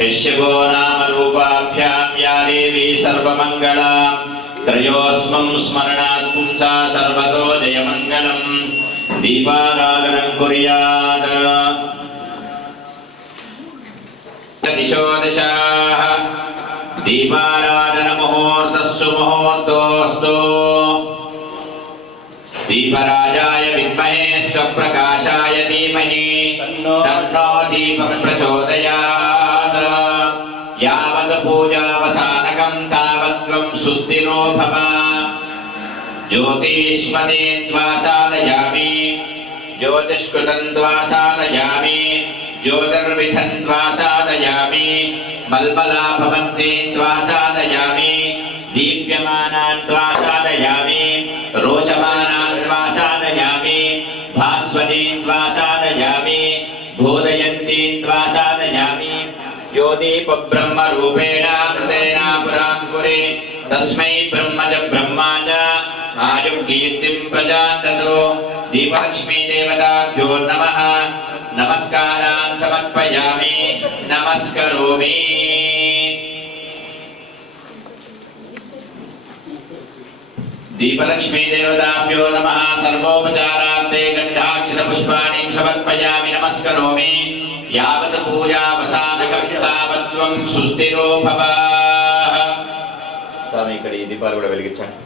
यश्यगो नाम रूपाभ्यां या देवी सर्वमंगला त्रयोस्मं स्मरणात् पुंसा सर्वतो जयमंगलम् दीपाराधनं कुर्यात् दिशो दिशाः दीपाराधन मुहूर्तस्सु मुहूर्तोऽस्तु दीपराजाय विद्महे स्वप्रकाशाय धीमहि तन्नो दीपः प्रचोदयात् यावत् पूजावसानकं तावत् त्वं सुस्थिरो भव ज्योतिष्मते त्वा साधयामि ज्योतिष्कृतं त्वा साधयामि ज्योतिर्विधं त्वा साधयामि मल्मला भवन्ति त्वा साधयामि दीप्यमानान् त्वा साधयामि रोचमानान् त्वा साधयामि भास्वतीन् त्वा साधयामि बोधयन्तीन् त्वा साधयामि यो दीपब्रह्मरूपेण मृतेन पुरां कुरे तस्मै ब्रह्म च ब्रह्मा च आयुर्कीर्तिं प्रजान्ततो दीपलक्ष्मी देवताभ्यो नमः नमस्कारान् समर्पयामि नमस्करोमि दीपलक्ष्मी देवताभ्यो नमः सर्वोपचारार्थे गन्धाक्षतपुष्पाणि समर्पयामि नमस्करोमि यावत् पूजावसानकं तावत् त्वं सुस्थिरो भव स्वामी ఇక్కడ ఈ దీపాలు కూడా వెలిగించండి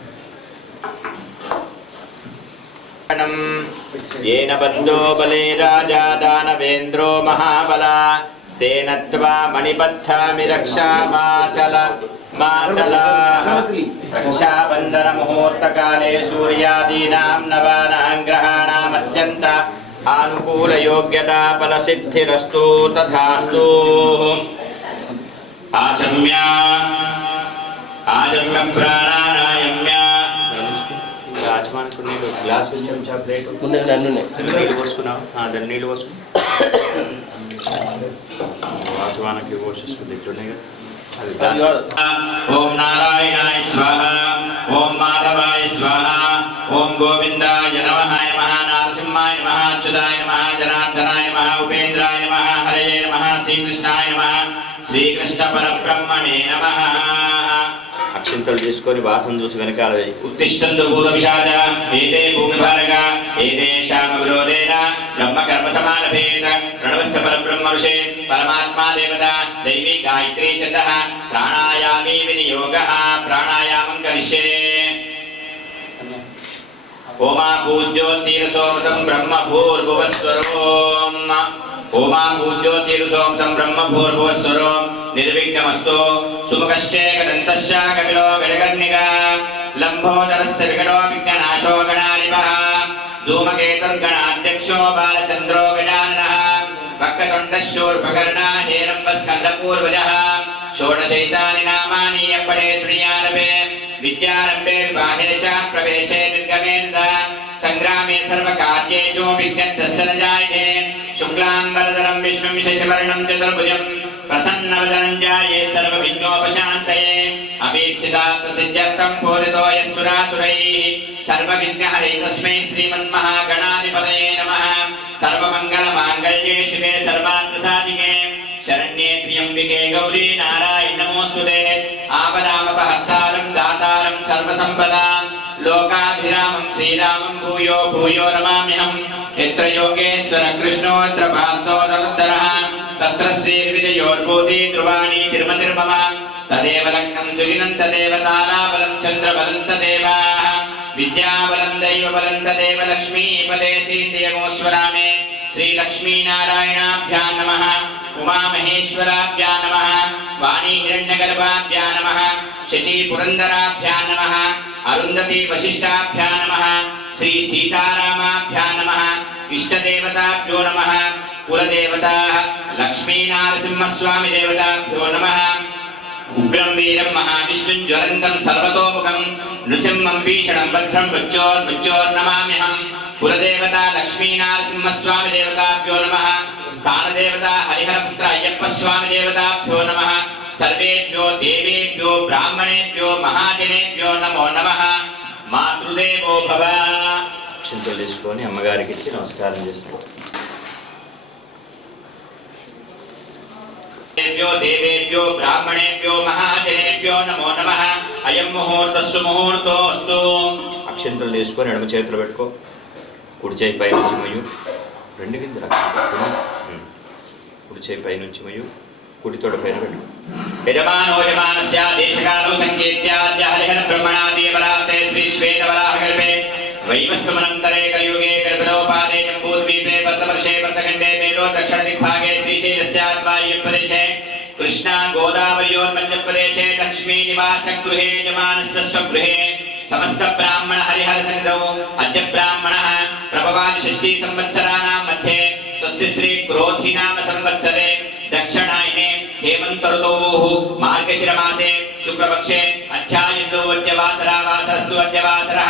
येन बद्धो बले राजा दानवेन्द्रो महाबला तेन त्वा मणिबद्धामि रक्षामाचल माचलाः रक्षाबन्धन मुहूर्तकाले सूर्यादीनां नवानां ग्रहाणाम् अत्यन्त आनुकूलयोग्यता फलसिद्धिरस्तु तथास्तु आचम्य प्राणानायम्य आचमन करने को ग्लास में चमचा प्लेट उन्हें नन्ने नील वोस्कुना हाँ दर नील वोस्कु आचमन के वोशस को देख लेंगे ओम नारायणाय स्वाहा ओम माधवाय स्वाहा ओम गोविंदाय नमः नमः नरसिंहाय नमः अच्युताय नमः जनार्दनाय नमः उपेन्द्राय नमः हरये नमः श्रीकृष्णाय नमः श्रीकृष्ण परब्रह्मणे नमः अक्षिंतल తీసుకొని వాసన చూసి వెనకాల వేయి ఉత్తిష్టందు భూత విషాద ఏతే భూమి భారక ఏతేషాం విరోధేన బ్రహ్మ కర్మ సమానభేద ప్రణవస్య పరబ్రహ్మ ఋషే పరమాత్మా దేవత దైవీ గాయత్రీ ఛందః ప్రాణాయామీ వినియోగః ప్రాణాయామం కరిష్యే ఓమా పూజ్యోతిరసోమతం బ్రహ్మ భూర్భువస్వరోం ओमा पूज्योतिरुसोमतं ब्रह्म भूर्भुवस्वरो निर्विघ्नमस्तु सुमुखश्चेकदन्तश्च कपिलो गणकर्णिका लम्बोदरस्य विकटो विघ्ननाशो गणाधिपः धूमकेतुर्गणाध्यक्षो बालचन्द्रो गजाननः वक्रतुण्डशूर्पकर्णः हेरम्बस्कन्धपूर्वजः षोडशैतानि नामानि यपठे शृणुयादपि विद्यारम्भे विवाहे च प्रवेशे निर्गमे संग्रामे सर्वकार्येषु विघ्नस्तस्य न जायते शुक्लाम्बरधरं विष्णुं शशिवर्णं चतुर्भुजं प्रसन्नवदनं ध्याये सर्वविघ्नोपशान्तये अभीप्सितार्थसिद्ध्यर्थं पूरितो यस्सुरासुरैः सर्वविघ्नहरे तस्मै श्रीमन्महागणाधिपतये नमः सर्वमङ्गलमाङ्गल्ये शिवे सर्वार्थसाधिके शरण्ये त्र्यम्बिके गौरी नारायणी नमोऽस्तुते आपदामपहर्तारं दातारं सर्वसम्पदां लोकाभिरामं श्रीरामं भूयो भूयो नमाम्यहम् यत्र योगेश्वर कृष्णो यत्र पार्थो धनुर्धरः तत्र श्रीर्विजयोर्भूति ध्रुवाणि तिर्मतिर्मम तदेव लग्नं सुदिनं तदेव ताराबलं चन्द्रबलं तदेव विद्याबलं दैवबलं तदेव लक्ष्मीपदे श्रीदेवोऽस्वरामे श्रीलक्ष्मीनारायणाभ्यां नमः उमामहेश्वराभ्यां नमः वाणी हिरण्यगर्भाभ्यां नमः शचीपुरन्दराभ्यां नमः अरुन्धती वशिष्ठाभ्यां नमः श्री सीतारामाभ्यां नमः इष्टदेवताभ्यो नमः कुलदेवताः लक्ष्मीनारसिंहस्वामी देवताभ्यो नमः उग्रं वीरं महाविष्णुं ज्वलन्तं सर्वतोमुखं नृसिंहं भीषणं भद्रं मृत्योर्नमाम्यहम् కులదేవత లక్ష్మీనరసింహస్వామి దేవతాభ్యో నమః స్థానదేవత హరిహరపుత్ర అయ్యప్ప స్వామి దేవతాభ్యో నమః సర్వేభ్యో దేవేభ్యో బ్రాహ్మణేభ్యో మహాజనేభ్యో నమో నమః మాతృదేవో భవ. చింతలు తీసుకొని అమ్మగారికి ఇచ్చి నమస్కారం చేస్తాను. దేవేభ్యో బ్రాహ్మణేభ్యో మహాజనేభ్యో నమో నమః అయం ముహూర్తస్సు ముహూర్తోస్తు. అక్షంతలు తీసుకొని ఎడమ చేతులు పెట్టుకో. కుడి చేయి పై నుంచి మొయ్యు. రెండు గింజలు కుడి చేయి పై నుంచి మొయ్యు. కుడి తోడ పైన పెట్టుకో. యజమానో యజమానస్య దేశకాలో సంకేత్యాద్య హరిహర బ్రహ్మణాదేవరాతే శ్రీ శ్వేతవరాహకల్పే వైవస్వమనంతరే కలియుగే గర్భదోపాదే జంబూద్వీపే భర్తవర్షే భర్తఖండే మేరో దక్షిణ దిగ్భాగే శ్రీశైలస్యాద్వాయుప్రదేశే కృష్ణా గోదావర్యోర్మధ్యప్రదేశే లక్ష్మీ నివాస గృహే యజమానస్య స్వగృహే సమస్త బ్రాహ్మణ హరిహర సన్నిధౌ అద్య బ్రాహ్మణః ప్రభవాది షష్ఠీ సంవత్సరాణాం మధ్యే స్వస్తి శ్రీ క్రోధి నామ సంవత్సరే దక్షిణాయనే హేమంత ఋతోః మార్గశిరమాసే శుక్లపక్షే అధ్యాయంలో అద్యవాసరా వాసరస్తు అద్యవాసరః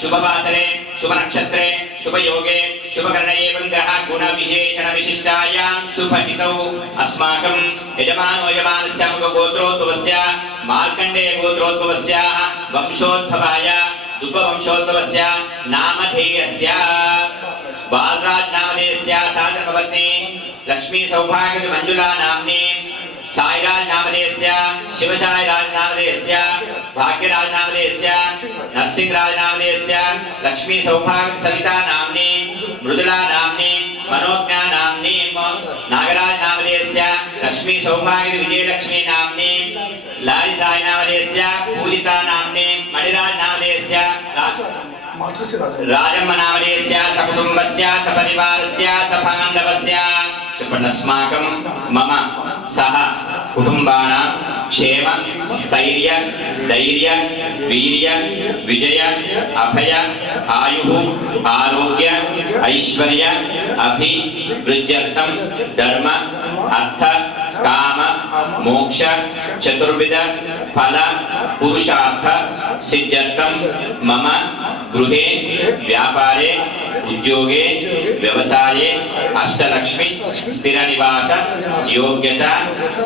శుభవాసరే శుభనక్షత్రే శుభయోగే శుభకరణే ఏవం గ్రహ గుణ విశేషణ విశిష్టాయాం శుభతిథౌ అస్మాకం యజమానో యజమానస్య ముఖ గోత్రోద్భవస్య మార్కండేయ గోత్రోద్భవస్య వంశోద్భవాయ దుఃఖవంశోద్భవస్య నామధేయస్య బాలరాజ్ నామధేయస్య సాధర్మపత్ని లక్ష్మీ సౌభాగ్య మంజులా నామ్ని సాయిరాజ్ నామధేయస్య శివసాయిరాజ్ నామధేయస్య భాగ్యరాజ్ నామధేయస్య నరసింహరాజ్ నామధేయస్య లక్ష్మీ సౌభాగ్య సవితా నామ్ని మృదులా నామ్ని మనోజ్ఞా నామ్ని నాగరాజ్ నామధేయస్య లక్ష్మీ సౌభాగ్య విజయలక్ష్మీ నామ్ని లారి సాయి నామధేయస్య పూజితా నామ్ని మణిరాజ్ నామధేయస్య రాజమ్మ నామధేయస్య సకుటుంబస్య సపరివారస్య సపాండవస్య చెప్పండస్మాకం మమ సహ కుటుంబానాం క్షేమ స్థైర్య ధైర్య వీర్య విజయ అభయ ఆయు ఆరోగ్య ఐశ్వర్య అభివృద్ధ్యర్థం ధర్మ అర్థ కామ మోక్ష చతుర్విధ ఫల పురుషార్థ సిద్ధ్యర్థం మమ గృహే వ్యాపారే ఉద్యోగే వ్యవసాయే అష్టలక్ష్మి స్థిర నివాస యోగ్యత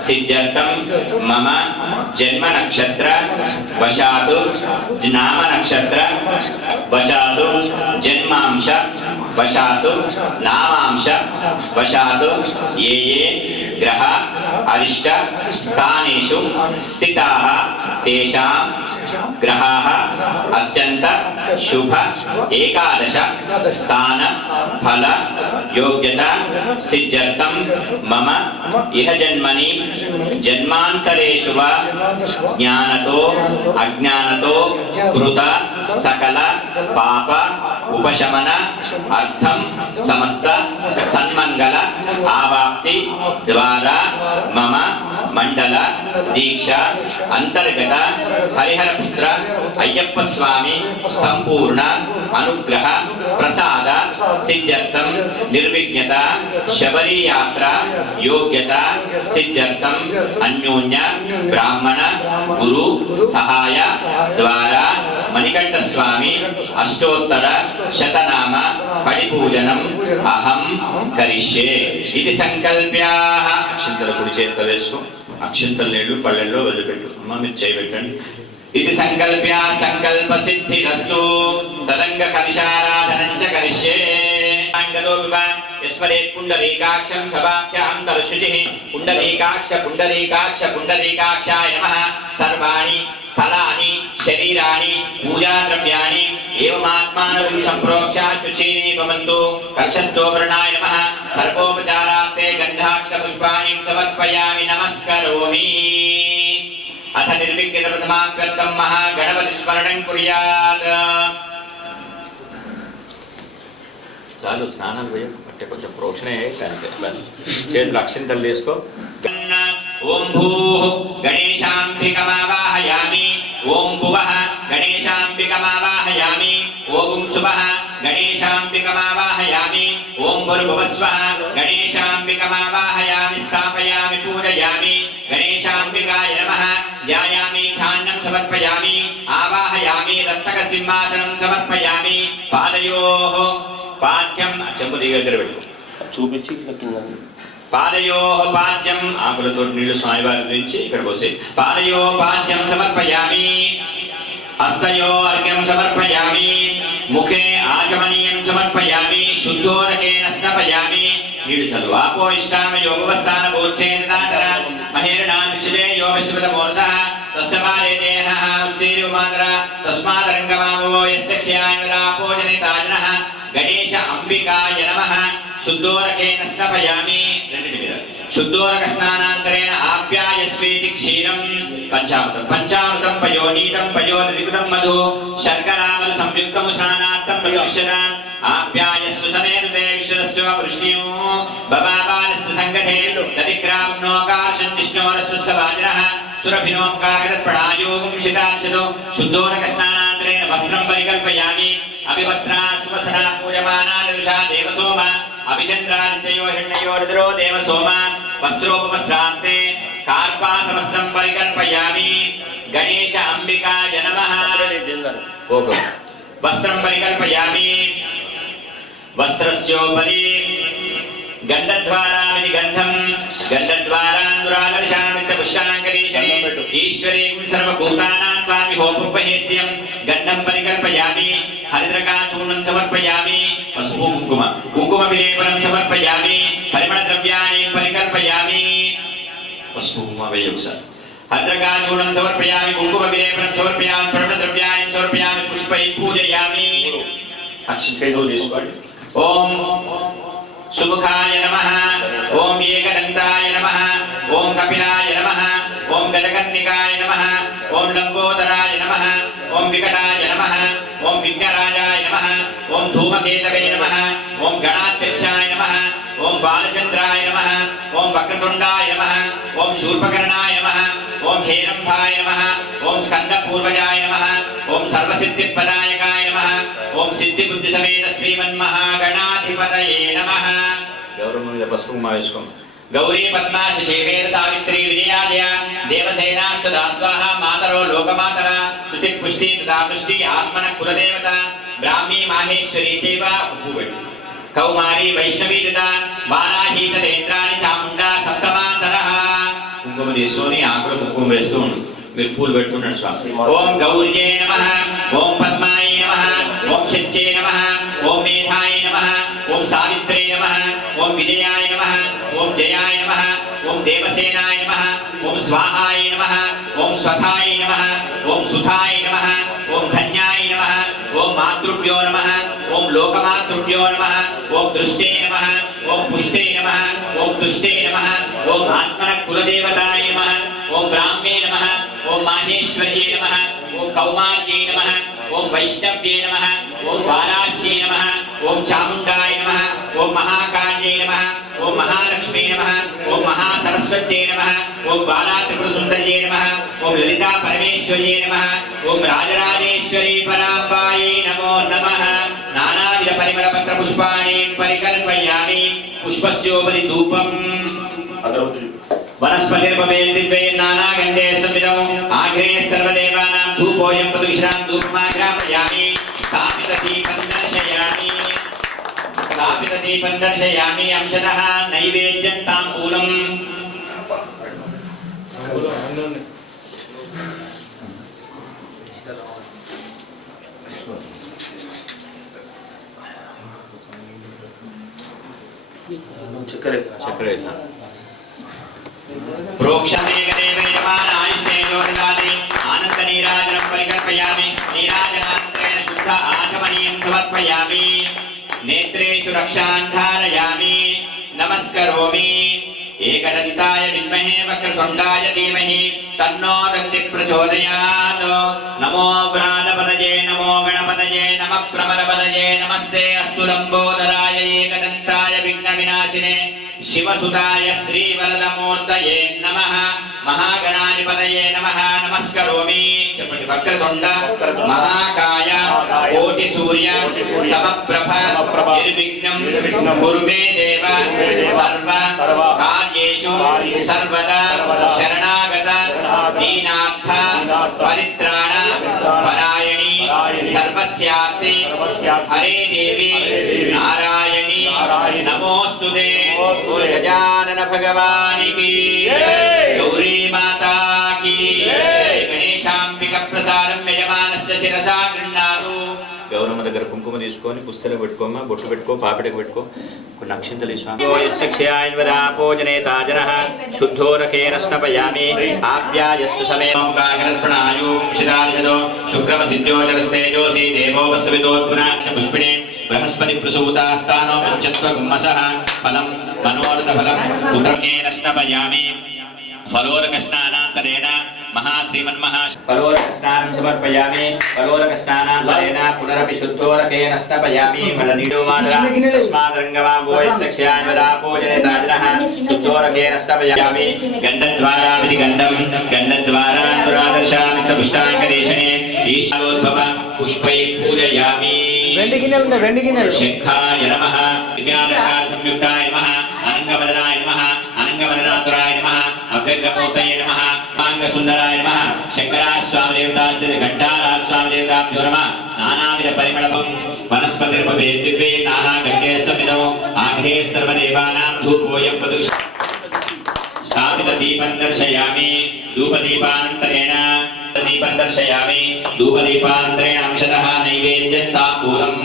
సిద్ధ్యర్థం మమ జన్మ నక్షత్ర వశాతు నామ నక్షత్ర వశాతు జన్మాంశ వశాతు నామాంశ వశాతు ఏ ఏ గ్రహ అరిష్ట స్థానేషు స్థితాః తేషాం గ్రహాః అత్యంత శుభ ఏకాదశ స్థాన ఫల యోగ్యత సిద్ధ్యర్థం మమ ఇహ జన్మని జన్మాంతరేషు వా జ్ఞానతో అజ్ఞానతో కృత సకల పాప ఉపశమన అర్థం సమస్త సన్మంగళ ఆవాప్తి ద్వారా మమ మండల దీక్ష అంతర్గత హరిహర పుత్ర అయ్యప్ప స్వామి సంపూర్ణ అనుగ్రహ ప్రసాద సిద్ధ్యర్థం నిర్విఘ్నత శబరి యాత్ర యోగ్యత సిద్ధ్యర్థం అన్యోన్య బ్రాహ్మణ గురు సహాయ ద్వారా మణికంఠ స్వామి అష్టోత్తర శతనామ పరిపూజనం అహం కరిష్యే ఇది సంకల్ప్యాః. అక్షంతల కుడి చేత వేసుకో. అక్షంతల నీళ్లు పళ్ళెల్లో వదిలిపెట్టు. అమ్మ మీరు చేయబెట్టండి. ఇది సంకల్ప్య సంకల్ప సిద్ధిరస్తు. తదంగ కలశారాధనం చ కరిష్యే. అంగదో వివా యస్మరేత్ పుండరీకాక్షం సభాభ్యాంతరశుచిః. పుండరీకాక్ష పుండరీకాక్ష పుండరీకాక్షాయ నమః. సర్వాణి స్థలాని శరీరాణి పూజా ద్రవ్యాణి ఏవమాత్మానం సంప్రోక్ష శుచీని భవంతు. కక్షస్థోవర్ణాయ నమః. సర్వోపచారార్థే గంధాక్ష పుష్పాణి సమర్పయామి నమస్కరోమి. అథ నిర్విఘ్న ప్రథమాప్యర్థం మహాగణపతి స్మరణం కుర్యాత్. చాలు స్నానం అంటే కొంచెం ప్రోక్షణ చేతులు అక్షింతలు తీసుకో. ఓం భూః గణేశాంబికమావాహయామి. ఓం భువః గణేశాంబికమావాహయామి. ఓం శుభః గణేశాంబికమావాహయామి. ఓం భూర్భువస్వః గణేశాంబికమావాహయామి. స్థాపయామి పూజయామి. గణేశాంబికాయ నమః. ధ్యాయామి ధాన్యం సమర్పయామి. ఆవాహయామి రత్నక సింహాసనం సమర్పయామి. పాదయోః చెంబు నీ దగ్గర పెట్టు. చూపించి పాదయో పాద్యం ఆకులతో నీళ్లు స్వామివారి గురించి ఇక్కడ పోసే. పాదయో పాద్యం సమర్పయామి, హస్తయో అర్ఘ్యం సమర్పయామి, ముఖే ఆచమనీయం సమర్పయామి, శుద్ధోరకేన స్నపయామి. నీళ్లు చదువు. ఆపో ఇష్టామయోపవస్థాన భూచేతర మహేర్ణాక్షిదే యో విశ్వతమోరస తస్య పారే దేహః ఉష్ణీరుమాదర తస్మాదరంగమామవో యస్య క్షయాన్వదాపో జనితాజనః. గణేశ అంబికాయ నమః. శుద్ధోరకేన స్నపయామి. రెండింటి మీద శుద్ధోరక స్నానాంతరేణ ఆప్యాయస్వేతి క్షీరం. పంచామృతం. పంచామృతం పయోనీతం పయోనికృతం మధు శర్కరామలు సంయుక్తం స్నానార్థం ప్రవిశ్యత. ఆప్యాయస్వ సమేరుతే విశ్వరస్వ వృష్ణియో బబాబాలస్య సంగతే దదిగ్రామ్నోకాశం విష్ణోరస్య వాజనః సురభినోముఖాగతప్రణాయోగం శితార్షదో. శుద్ధోరక స్నానాంతరేణ వస్త్రం పరికల్పయామి. అభివస్త్రా సువసనా పూజమానా నిరుషా దేవసోమ అభిచంద్రాదిత్యయో హిరణ్యయో రుద్రో దేవసోమ. వస్త్రోపవస్త్రాంతే కార్పాసవస్త్రం పరికల్పయామి. గణేశ అంబికాయ నమః. వస్త్రం పరికల్పయామి. వస్త్రస్యోపరి గంధద్వారామితి గంధం గంధద్వారాందురాదర్శామిత్య పుష్పాంకరీషణే ఈశ్వరీం సర్వభూతానాం త్వామి హోపహేస్యం. గంధం పరికల్పయామి. హరిద్రకాచూర్ణం సమర్పయామి. పసుపు కుంకుమ కుంకుమ విలేపనం సమర్పయామి. పరిమళ ద్రవ్యాన్ని పరికల్పయామి. పసుపు కుంకుమ వేయి ఒకసారి. హరిద్రకాచూర్ణం సమర్పయామి. కుంకుమ విలేపనం సమర్పయామి. పరిమళ ద్రవ్యాన్ని సమర్పయామి. పుష్పై పూజయామి. అక్షంతలు తీసుకోండి. ఓం సుముఖాయ నమః. ఓం ఏకదంతాయ నమః. ఓం కపిలాయ నమః. ఓం గజకర్ణికాయ నమః. ఓం లంబోదరాయ నమః. ఓం వికటాయ నమః. ఓం విఘ్నరాజాయ నమః. ఓం ధూమకేతవే నమః. ఓం గణాధ్యక్షాయ నమః. ఓం బాలచంద్రాయ నమః. ఓం వక్రతుండాయ నమః. ఓం శూర్పకర్ణాయ నమః. ఓం హేరంభాయ నమః. ఓం స్కందపూర్వజాయ నమః. ఓం సర్వసిద్ధిపదాయకాయ నమః. ఓం సిద్ధిబుద్ధి సమేత శ్రీమన్మహాగణాధిపతయే నమః. గౌరవం మీద పసుపు వేసుకో. గౌరీ పద్మా శశివేద సావిత్రి విజయాజయ దేవసేనా సదా స్వాహ మాతరో లోకమాతర కృతి పుష్టి పుష్టి ఆత్మన కులదేవత బ్రాహ్మీ మాహేశ్వరీ చైవ కౌమారి వైష్ణవీ తదా వారాహి తదేంద్రాణి చాముండా సప్తమాంతరః. కుంకుమ తీసుకొని ఆకులు కుంకుమ వేస్తూ ఉండు. మీరు పూలు పెట్టుకున్నాడు స్వామి. ఓం గౌర్యే నమః. ఓం పద్మాయ నమః. ఓం శచ్చే నమః. ఓం మేధాయ నమః. ఓం సావిత్రే నమః. ఓం విజయాయ నమః. ఓం జయాయ నమః. ఓం దేవసేనాయ నమః. ఓం స్వాహాయ నమః. ఓం స్వధాయ నమః. ఓం సుధాయ నమః. ఓం ధన్యాయ నమః. ఓం మాతృభ్యో నమః. ఓం లోకమాతృభ్యో నమః. ఓం దృష్టే నమః. ఓం పుష్టే నమః. ఓం దుష్టే నమః. ఓం ఆత్మన కులదేవతాయ నమః. ఓం బ్రాహ్మే నమః. ఓం మాహేశ్వర్యే నమః. ఓం కౌమార్యే నమః. ఓం వైష్ణవ్యే నమః. ఓం వారాహ్యే నమః. ఓం చాముండాయ నమః. ఓం మహాకాళ్యే నమః. ఓం మహాలక్ష్మీ నమః. ఓం మహాసరస్వత్యే నమః. ఓం బాలా త్రిపుర సుందర్యే నమః. ఓం లలితా పరమేశ్వర్యే నమః. ఓం రాజరాజేశ్వరీ పరాంబాయే నమో నమః. నానావిధ పరిమళ పత్ర పుష్పాణి పరికల్పయామి. పుష్పస్యోపరి ధూపం వనస్పతిర్భవేన్ దివ్యేన్ నానాగంధే సంవిదం ఆగ్రే సర్వదేవానాం ధూపోయం ప్రతిష్ఠాం ధూపమాగ్రాపయామి. స్థాపిత దీపం దర్శయామి. స్థాపిత దీపం దర్శయామి. అంశతః నైవేద్యం తాంబూలం. చక్కెర ప్రోక్షమేకదేవే యమాన ఆయుష్మేదో దదాతి. ఆనంద నీరాజనం పరికల్పయామి. నీరాజనానంతరేణ శుద్ధ ఆచమనీయం సమర్పయామి. నేత్రేషు రక్షాన్ ధారయామి. నమస్కరోమి. ఏకదంతాయ విద్మహే వక్రతుండాయ ధీమహి తన్నో దంతి ప్రచోదయాత్. నమో వ్రాతపదయే నమో గణపతయే నమః ప్రమరపదయే నమస్తే అస్తు లంబోదరాయ ఏకదంతాయ విఘ్న వినాశినే శివసుతాయ శ్రీవరదమూర్తయే నమః. మహాగణాధిపతయే నమః. నమస్కరోమి. చెప్పండి. వక్రతుండ మహాకాయ కోటి సూర్య సమప్రభ నిర్విఘ్నం కురు మే దేవ సర్వ కార్యేషు సర్వదా శరణాగత దీనార్థ పరిత్రాణ పరాయణి సర్వస్యాప్తి హరే దేవి నారాయణి नमोस्तुते गजानन भगवान की गौरी माता की गणेशांबिका प्रसादं यजमानस्य शिरसा गृह्णातु गौरम्म దగ్గర కుంకుమ తీసుకొని పుస్తలో పెట్టుకోమా బొట్టు పెట్టుకో పాపిటకు పెట్టుకో కొన్ని అక్షింతలు స్వామి యస్య క్షయాన్వదాపోజనేతా జనః శుద్ధోరకేన స్నపయామి ఆప్యాయస్తు సమేముఖాగరత్ప్రణాయూం శిరాలిషదో శుక్రమసిద్ధ్యోజరస్తేజోసి దేవోపస్వితోత్పున చ పుష్పిణే బృహస్పతి ప్రసూతాస్తానో మంచత్వ గుమ్మసః ఫలం మనోరథ ఫలం పుత్రకేన స్నపయామి फलोरक स्नानांतरेण महाश्रीमन्महा फलोरक स्नानं समर्पयामि फलोरक स्नानांतरेण पुनरपि शुद्धोरकेन स्नापयामि मलनीडोमादरा तस्माद्रङ्गमाभूयस्य क्षयान्वदापोजनेताजनः शुद्धोरकेन स्नापयामि गन्धद्वारा विधि गन्धद्वारा दुरादर्शामित्तपुष्टाङ्गदेशने ईशालोद्भव पुष्पैः पूजयामि शङ्खाय नमः दिव्यालङ्कार संयुक्ताय नमः अनङ्गमदनाय नमः अनङ्गमदनातुराय नमः अव्यग्रमूर्तये नमः माङ्गसुन्दराय नमः शङ्कराय स्वामी देवता श्री घण्टाराय स्वामी देवताभ्यो नमः नानाविध परिमళं वनस्पतिर्भवे दिव्ये नानागण्डे समिदो आघ्रे सर्वदेवानां धूपोऽयं प्रदुष्ट स्थापित दीपं दर्शयामि धूपदीपानन्तरेण दीपं दर्शयामि धूपदीपानन्तरेण अंशतः नैवेद्यं ताम्बूलम्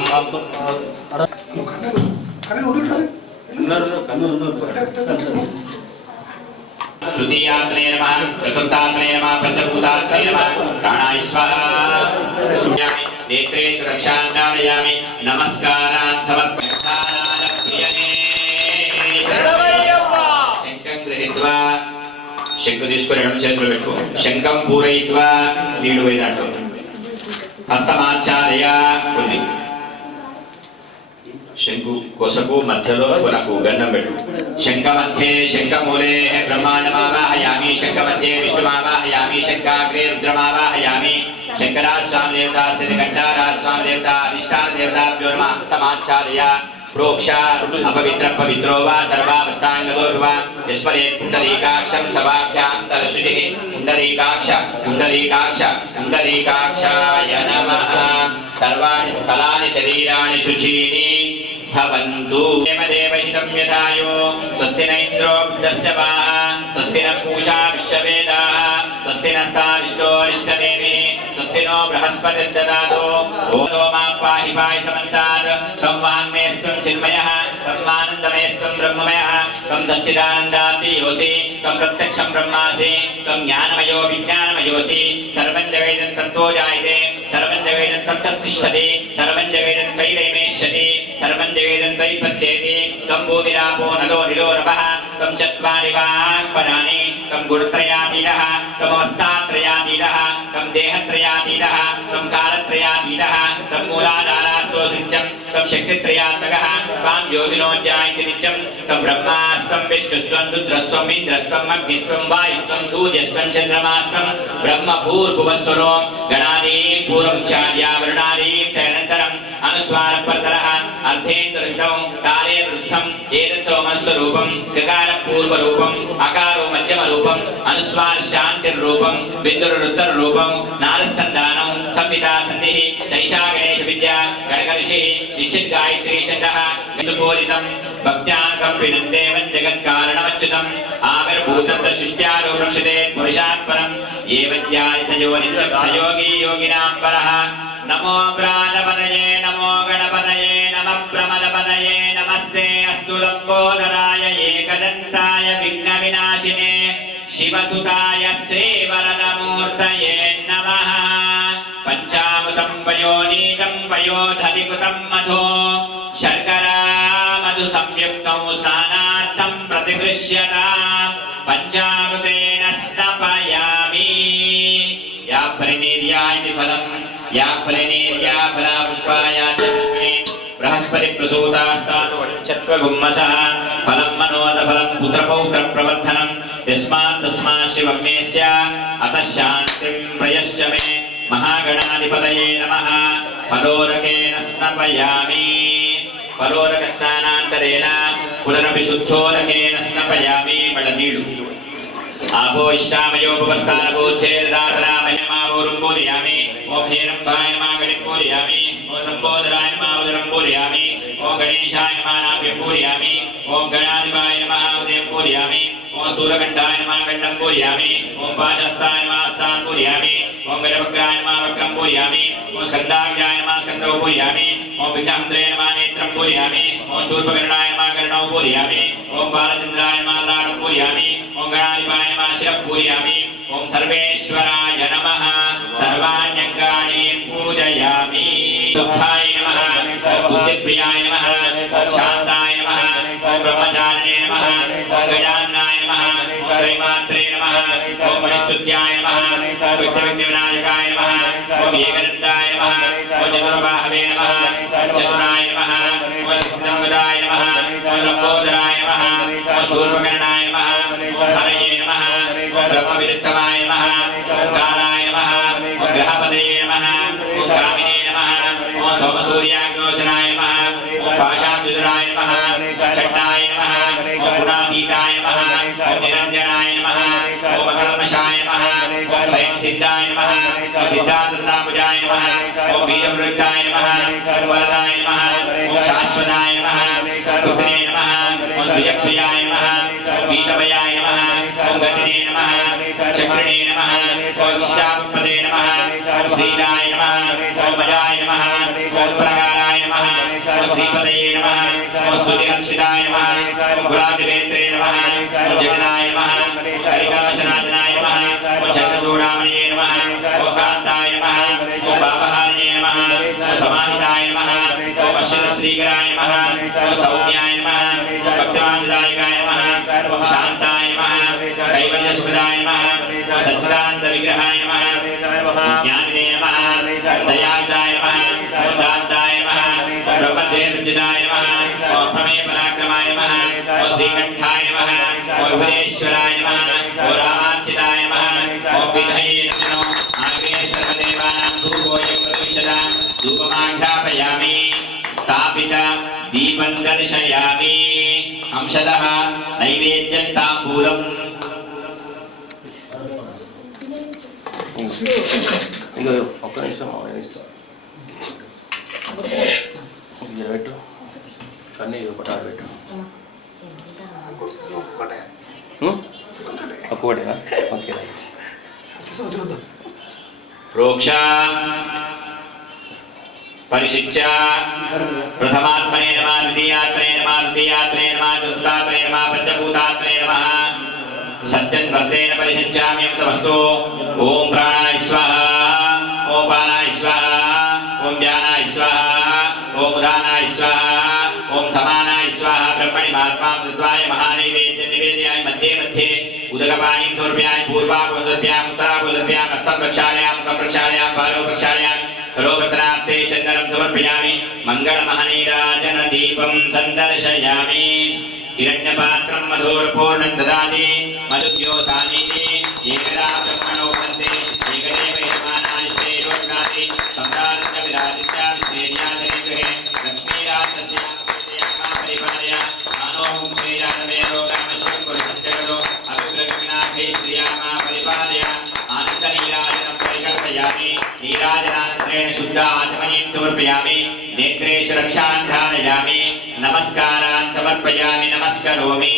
तृतीयात्मने नमः चतुर्थात्मने नमः पंचभूतात्मने नमः प्राणाय स्वाहा नेत्रेषु रक्षां धारयामि नमस्कारान् समर्पयामि शङ्खं गृहीत्वा शङ्खं తీసుకొని రెండు చేతులు పెట్టుకో శంఖం పూరయిత్వా నీళ్లు పోయినట్టు హస్తమాచార్య కొన్ని శంకు కొసకు మధ్యలో కొనకు గంధం పెట్టు శంఖ మధ్యే శంఖమూలే బ్రహ్మాండమావాహయామి శంఖ మధ్యే విష్ణుమావాహయామి శంఖాగ్రే రుద్రమావాహయామి శంకరా స్వామి దేవత శ్రీ కంఠారా స్వామి దేవత అధిష్టాన దేవతాభ్యో నమః హస్తమాచార్య ప్రోక్ష అపవిత్ర పవిత్రో వా సర్వావస్థాంగదోర్వా యస్మరే పుండరీకాక్షం సభాభ్యాం తరశుచిః పుండరీకాక్షాయ నమః సర్వాణి స్థలాని శరీరాణి శుచీని భవంతు దేవదేవహితం యథాయో స్వస్తి న ఇంద్రో బుద్ధస్య వాః స్వస్తి న పూషా విశ్వవేదాః స్వస్తి నస్తారిష్టో అరిష్టనేమిః స్వస్తి నో బృహస్పతిర్దదాతు ఓం మాం పాహి పాహి సమంతాత్ త్వం వాంగ్మేస్త్వం చిన్మయః త్వం ఆనందమేస్త్వం బ్రహ్మమయః త్వం సచ్చిదానందాతి యోసి త్వం ప్రత్యక్షం బ్రహ్మాసి త్వం జ్ఞానమయో విజ్ఞానమయోసి సర్వం జగైదం తత్వో జాయతే సర్వం జగైదం తత్తతిష్టతి సర్వం జగైదం కైలేమేష్యతి सर्वं जगेदं त्वयि प्रत्येति त्वं भूमिरापो नलो निलो नभः त्वं चत्वारि वाक्पदानि त्वं गुणत्रयातीतः त्वमवस्थात्रयातीतः त्वं देहत्रयातीतः त्वं कालत्रयातीतः त्वं मूलाधारास्तोऽसृज्यं त्वं शक्तित्रयात्मकः त्वां योगिनो ज्ञायन्ति नित्यं त्वं ब्रह्मास्त्वं विष्णुस्त्वं रुद्रस्त्वम् इन्द्रस्त्वम् अग्निस्त्वं वायुस्त्वं सूर्यस्त्वं चन्द्रमास्त्वं ब्रह्मभूर्भुवस्वरो गणादीं पूर्वमुच्चार्य वर्णादीं तदनन्तरम् अनुस्वारपरतरः अर्धेन्द्रहितं तारेवृद्धं एतत्तमस्वरूपं गकारपूर्वरूपं अकारो मध्यमरूपं अनुस्वार शान्तिर्रूपं बिन्दुरुत्तररूपं नारसन्धानं संविता सन्धिः सैषा गणेशविद्या गणकऋषिः निश्चिद्गायत्री छन्दः सुपूरितं भक्त्यानुकम्पिनं देवं जगत्कारणमच्युतम् आविर्भूतं सृष्ट्यादौ रक्षते पुरुषात्परं एवं ध्याय सयोनित्यं सयोगी योगिनां परः नमो प्राणपतये नमो गणपतये नमः प्रमदपतये नमस्ते अस्तु लम्बोदराय एकदन्ताय विघ्नविनाशिने शिवसुताय श्रीवरदमूर्तये नमः पञ्चामृतं पयोनीतं पयोधधिकृतं मधो शर्करा मधु संयुक्तं स्नानार्थं प्रतिगृह्यता पञ्चामृतेन स्नापयामि या परिनिर्या इति फलम् या फलनेर्या फला पुष्पाया च पुष्पिणे बृहस्पति प्रसूतास्तानु चत्वगुम्मसः फलं मनोरथफलं पुत्रपौत्रप्रवर्धनं यस्मात् तस्मात् शिवं मेस्य अतः शान्तिं प्रयश्च मे महागणाधिपतये नमः फलोदकेन स्नापयामि फलोदकस्नानान्तरेण पुनरपि शुद्धोदकेन स्नापयामि मळनीळु आपो इष्टामयोपवस्थानभूच्छेददासनामयमावोरुं पूजयामि ओम हेरम्भाय नमः गणिं पूजयामि ओम लम्बोदराय नमः उदरं पूजयामि ओम गणे गणेशाय नमः नाभ्यं पूरयामि ओम गणाधिपाय नमः उदयं पूरयामि ओम स्थूलकण्ठाय नमः कण्ठं पूरयामि ओम पाशहस्ताय नमः हस्तान् पूरयामि ओम गजवक्त्राय नमः वक्रं पूरयामि ओम स्कन्धाभ्याय नमः स्कन्धौ पूरयामि ओम विघ्नहन्त्रे नमः नेत्रं पूरयामि ओम शूर्पकर्णाय नमः कर्णौ पूरयामि ओम बालचन्द्राय नमः लाडं पूरयामि ओम गणाधिपाय नमः शिरः पूरयामि ओम सर्वेश्वराय नमः सर्वाण्यङ्गानि पूजयामि सुखाय नमः ओम बुद्धिप्रियाय नमः ओम शान्ताय नमः ओम ब्रह्मचारिणे नमः ओम गजाननाय नमः ओम त्रैमात्रे नमः ओम मणिस्तुत्याय नमः ओम विघ्नविनाशकाय नमः ओम एकदन्ताय नमः ओम चतुर्बाहवे नमः ओम चतुराय नमः ओम सिद्धिसंवदाय नमः ओम लंबोदराय नमः ओम शूर्पकर्णाय नमः ओम हरये नमः ओम ब्रह्मविरुद्धमाय नमः ओम कालाय नमः ओम ग्रहपतये नमः ओम कामिने नमः ओम सोमसूर्याग्नोचनाय नमः ओम पाशाम्बुधराय नमः चण्डाय नमः ओम गुणातीताय नमः ओम निरञ्जनाय नमः ओम अकल्मषाय नमः ओम स्वयं सिद्धाय नमः ओम सिद्धार्थदामुजाय नमः ओम बीजप्रयुक्ताय नमः ओम वरदाय नमः ओम शाश्वताय नमः रुद्रे नमः ओम द्विजप्रियाय नमः ओम गीतभयाय नमः ओम गतिने नमः चक्रिणे नमः ओम शितापदे नमः ओम श्रीदाय नमः ओम अजाय नमः ओम प्रकाराय नमः ओम श्रीपदये नमः ओम स्तुतिहर्षिताय नमः ओम गुलादिवेत्रे नमः ओम जटिलाय नमः कलिकामशनाशनाय नमः ओम चन्द्रचूडामणये नमः ओम कान्ताय नमः ओम पापहारिणे नमः ओम समाहिताय नमः ओम अश्वतश्रीकराय नमः ओम सौम्याय नमः ओम भक्तिमानदायकाय नमः ओम शान्ताय नमः कैवल्यसुखदाय नमः ओम सच्चिदानन्दविग्रहाय नमः ज्ञानिने नमः ओम दयादाय नमः ओम दान्ताय नमः ओम ब्रह्मदेवजिदाय नमः ओम प्रमेय पराक्रमाय नमः ओम श्रीकण्ठाय नमः ओम विघ्नेश्वराय नमः ओम रामार्चिताय नमः ओम विधये नमः आग्नेय सर्वदेवानां धूपोऽयं प्रविशतां धूपमाघ्रापयामि स्थापित दीपं दर्शयामि अंशतः नैवेद्यं ताम्बूलम् ఇగో ఒక్క నిమిషం నేను ఇస్తాను పెట్టు కన్నీ ఒకటారు పెట్టు ఒక్కటేనా ఓకే ప్రోక్ష పరిశిచ్చ ప్రథమాత్మనే నమః ద్వితీయాత్మనే నమః తృతీయాత్మనే నమః చతుర్థాత్మనే నమః పంచభూతాత్మనే నమః सत्यं वर्तेन परिहिञ्चामि अमृतमस्तु ओम प्राणाय स्वाहा ओम पानाय स्वाहा ओम व्यानाय स्वाहा ओम उदानाय स्वाहा ओम समानाय स्वाहा ब्रह्मणि महात्मा तत्वाय महानैवेद्य निवेदयामि मध्ये मध्ये उदकपाणिं समर्पयामि पूर्वाभं समर्पयामि उत्तराभं समर्पयामि हस्तं प्रक्षालयामि मुखं प्रक्षालयामि पादौ प्रक्षालयामि करोपत्रार्थे चन्दनं समर्पयामि मङ्गलमहनीराजनदीपं सन्दर्शयामि हिरण्यपात्रं मधुरपूर्णं ददाति मधुभ्यो सानीति एकदा ब्रह्मणो वन्दे एकदेव यजमानास्ते योगाति सम्राज्ञ विराजित्य श्रेयाजनेभ्यः लक्ष्मीराजस्य यामा परिपालय मानोहं श्रीजानवे रोगामश्वं पुरुषत्यगतो अभिप्रगमनाभे श्रियामा परिपालय आनन्दनीराजनं परिकल्पयामि नीराजनानन्तरेण शुद्ध आचमनीं समर्पयामि नेत्रेषु रक्षां धारयामि नमस्कारान् समर्पयामि नमस्करोमि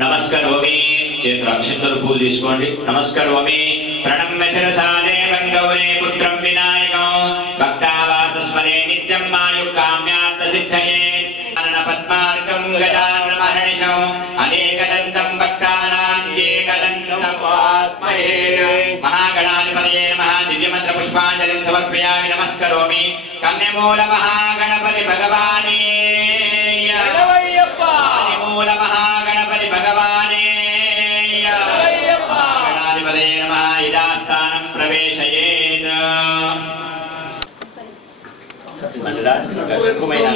नमस्करोमि చేతులు అక్షంతలు పూలు తీసుకోండి నమస్కరోమి ప్రణమ్య శిరసా దేవం గౌరే పుత్రం వినాయకం భక్తావాసస్మరే నిత్యం మాయుకామ్యార్థ సిద్ధయే అనన పద్మార్కం గదాన మహర్నిశం అనేకదంతం భక్తానాం ఏకదంతం వాస్మహే మహాగణాధిపతయే నమః దివ్యమంత్ర పుష్పాంజలిం సమర్పయామి నమస్కరోమి కన్యమూల మహాగణపతి భగవానే ఆదిమూల మహాగణపతి భగవానే గణాధిపతయే నమః ఇదాస్థానం ప్రవేశయేత్ మండలా గట్టుకుమైనా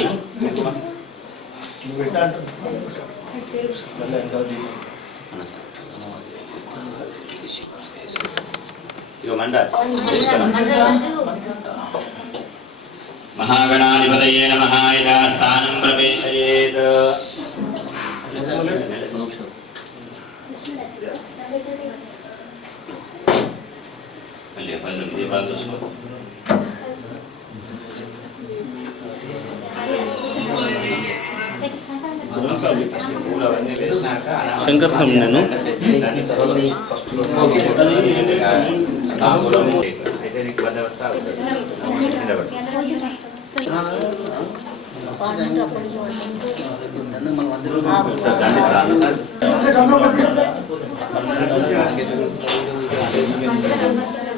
ఇగో మండల महागणाधिपतये नमः यदा स्थानं प्रवेशयेत् శంకర్ స్వామి నేను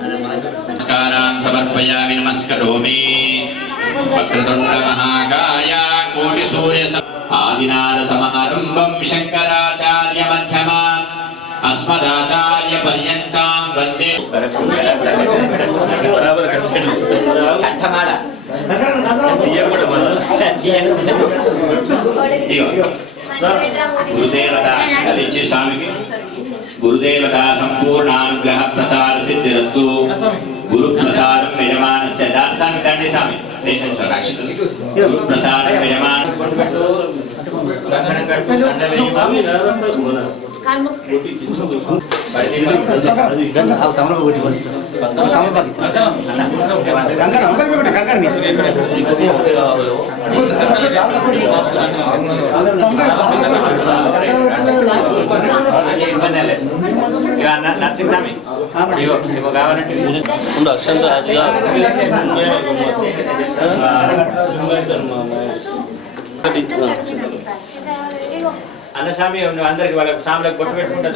నమస్కారాన్ సమర్పయామి నమస్కరోమి వక్రతుండ మహాకాయ కోటి సూర్య ఆదినాద సమారంభం శంకరాచార్య మధ్యమాం అస్మదాచార్య పర్యంతం వందే గురుదేవతా కలించే స్వామికి గురుదేవతా సంపూర్ణానుగ్రహ ప్రసాద సిద్ధిరస్తు గురు ప్రసాదం యజమానస్య దాసామి తండ్రి స్వామి దేశం రక్షితులు గురు ప్రసాదం యజమాన నరసింహస్వామి కావాలంటే అక్షంత అన్నస్వామి అందరికి వాళ్ళ సాములకు బొట్టు పెట్టుకుంటారు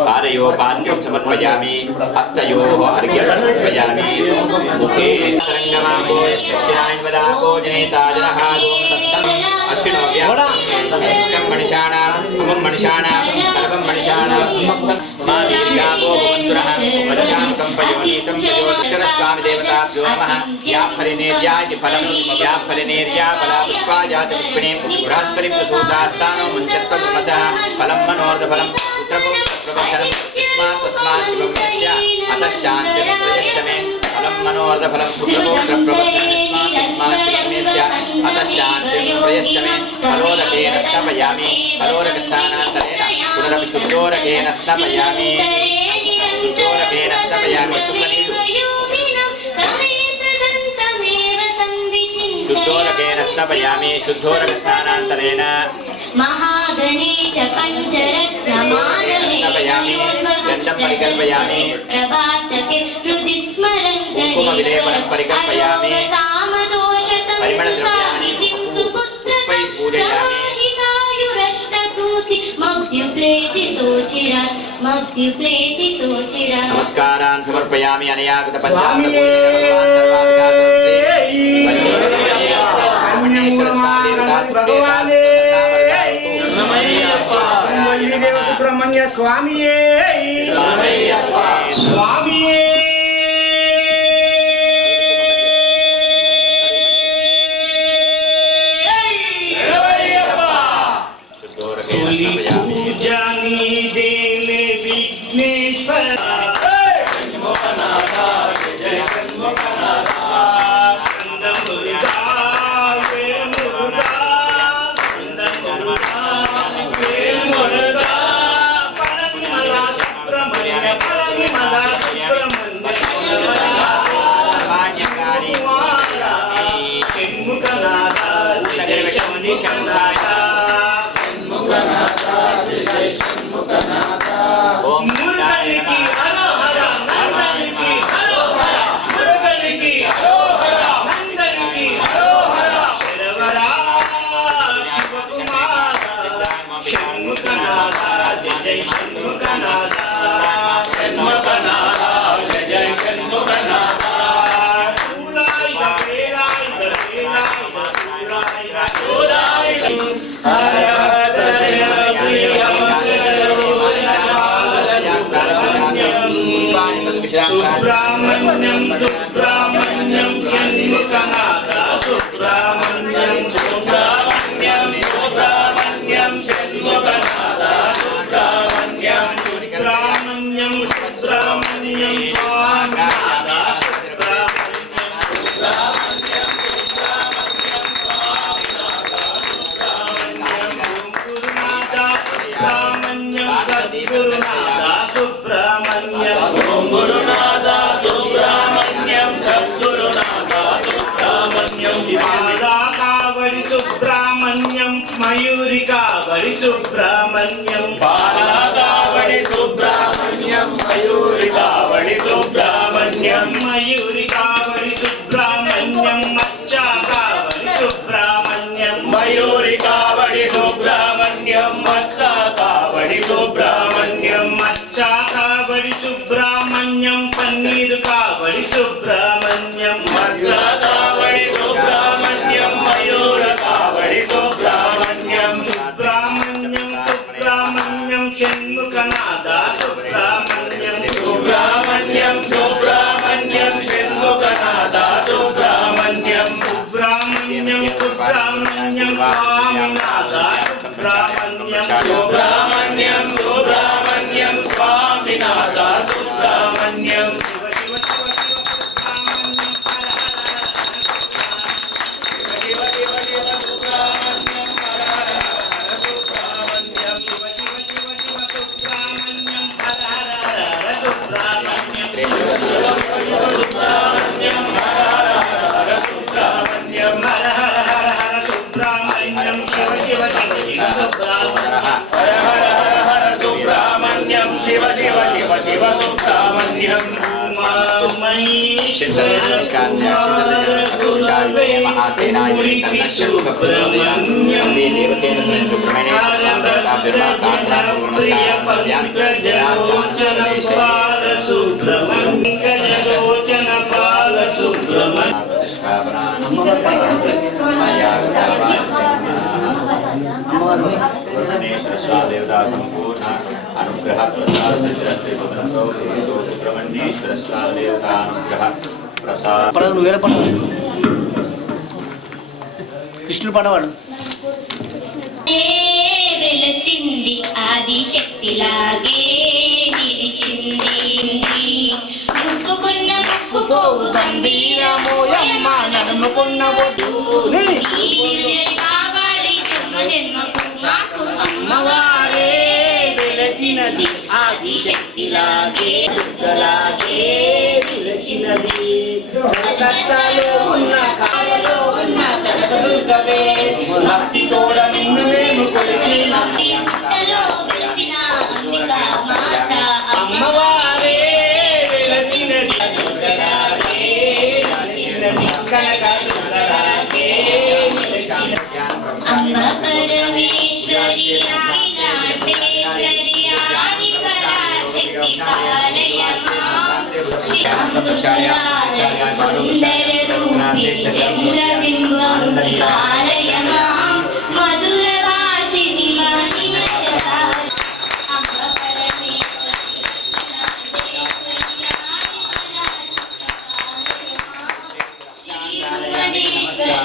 పాదయో పాద్యం సమర్పయామి హస్తయోః అర్ఘ్యం సమర్పయామి ముఖే రంగమాగో యస్యాన్వదాగో జనేతాజనహాదో సత్సం అశ్వినో వ్యాప్తం మణిషాణాం అమం మణిషాణాం కల్పం మణిషాణాం మా దీర్ఘాగో భవంతురః వజ్రాం కంపయోనీతం ప్రజోదశర స్వామి దేవతాభ్యో నమః యా ఫలినేర్యాయ ఫలం యా ఫలినేర్యా ఫలా పుష్పాజాత పుష్పిణే బృహస్పతి ప్రసూతాస్తానో మంచత్వం నమసః ఫలం మనోర్ధ ఫలం పుత్రపౌత్రప్రవచనం తస్మాత్ శివం యస్య అతః శాంతిం ప్రయశ్చ మే ఫలం మనోర్ధ ఫలం పుత్రపౌత్రప్రవచనం తస్మాత్ శివం యస్య అతః శాంతిం ప్రయశ్చ మే ఫలోదకేన స్నపయామి ఫలోదక స్నానాంతరేణ పునరపి శుద్ధోదకేన స్నపయామి శుద్ధోదకేన స్నపయామి చుక్కనీళ్ళు శుద్ధోదకేన స్నపయామి శుద్ధోదక స్నానాంతరేణ महागणेश पंचरत्नमानवे गंधं परिकल्पयामि प्रभातके हृदि स्मरन् कुङ्कुमविलेपनं परिकल्पयामि परिमलद्रव्याणि साहित्यं सुपुत्रं समाहितायुरष्टभूति मभ्युप्लेति सोचिरात् मभ्युप्लेति सोचिरात् नमस्कारान् समर्पयामि अनयागत पंचामृत भगवान् सर्वाधिकासनं श्री परमेश्वर स्वामी देवता సుబ్రహ్మణ్య స్వామియే స్వామియే సుబ్రహ్మణ్యం సుబ్రహ్మణ్యం షణ్ముఖనాథ సుబ్రహ్మణ్యం సుబ్రహ్మణ్యం సుబ్రహ్మణ్యం షణ్ముఖనాథ సుబ్రహ్మణ్యం సుబ్రహ్మణ్యం సుబ్రహ్మణ్యం స్వామినాథ సుబ్రహ్మణ్యం సుబ్రహ్మణ్యం సుబ్రహ్మణ్యం స్వామినాథ సుబ్రహ్మణ్యం గురునాథ సుబ్రహ్మణ్యం సద్గురునాథ సుబ్రహ్మణ్యం గురునాథ సుబ్రహ్మణ్యం మయూరి కావడి సుబ్రహ్మణ్యం మచ్చా కావడి సుబ్రహ్మణ్యం మయూరి కావడి సుబ్రహ్మణ్యం మచ్చా కావడి సుబ్రహ్మణ్యం మచ్చా కావడి సుబ్రహ్మణ్యం పన్నీరు కావడి సుబ్రహ్మణ్యం మచ్చా కావడి సుబ్రహ్మణ్యం మయూర కావడి సుబ్రహ్మణ్యం సుబ్రహ్మణ్యం సుబ్రహ్మణ్యం షణ్ముఖనాథ సుబ్రహ్మణ్యం సుబ్రహ్మణ్యం సుబ్రహ్మణ్యం షణ్ముఖనాథ సుబ్రహ్మణ్యం సుబ్రహ్మణ్యం సుబ్రహ్మణ్యం స్వామినాథ సుబ్రహ్మణ్యం సుబ్రహ్మణ్యం సుబ్రహ్మణ్యం స్వామినాథ సుబ్రహ్మణ్యం शिव शिव शिव शिव सुब्रह्मण्यम संपूर्ण अनुग्रह प्रसाद सचिरस्ते भवन्तो सुब्रह्मण्येश्वर स्वामी देवता अनुग्रह प्रसाद పడదు వేరే పడ కృష్ణుడు పడవాడు వెలసింది ఆదిశక్తిలాగే నిలిచింది ముక్కుకున్న ముక్కు పోగు గంభీరమోయమ్మ నడుముకున్న బొట్టు కావాలి జన్మ జన్మకు మాకు అమ్మవారే వెలసినది ఆదిశక్తిలాగే దుర్గలాగే వెలసినది కలకత్తాలో ఉన్న కాడలో ఉన్న కనకదుర్గవే భక్తి తోడ నిన్ను మేము కొలిచిన పుట్టలో వెలసిన అంబిక మాత అమ్మవారే వెలసినది దుర్గలాగే వెలసినది కనకదుర్గలాగే వెలసినది అమ్మ పరమేశ్వరి అఖిలాండేశ్వరి ఆదిపరాశక్తి పాలయమా సుందర రూపిణి చంద్రబింబం పాలయమా మధుర వాసిని వాణిమయదారి అమ్మ పరమేశ్వరి అఖిలాండేశ్వరి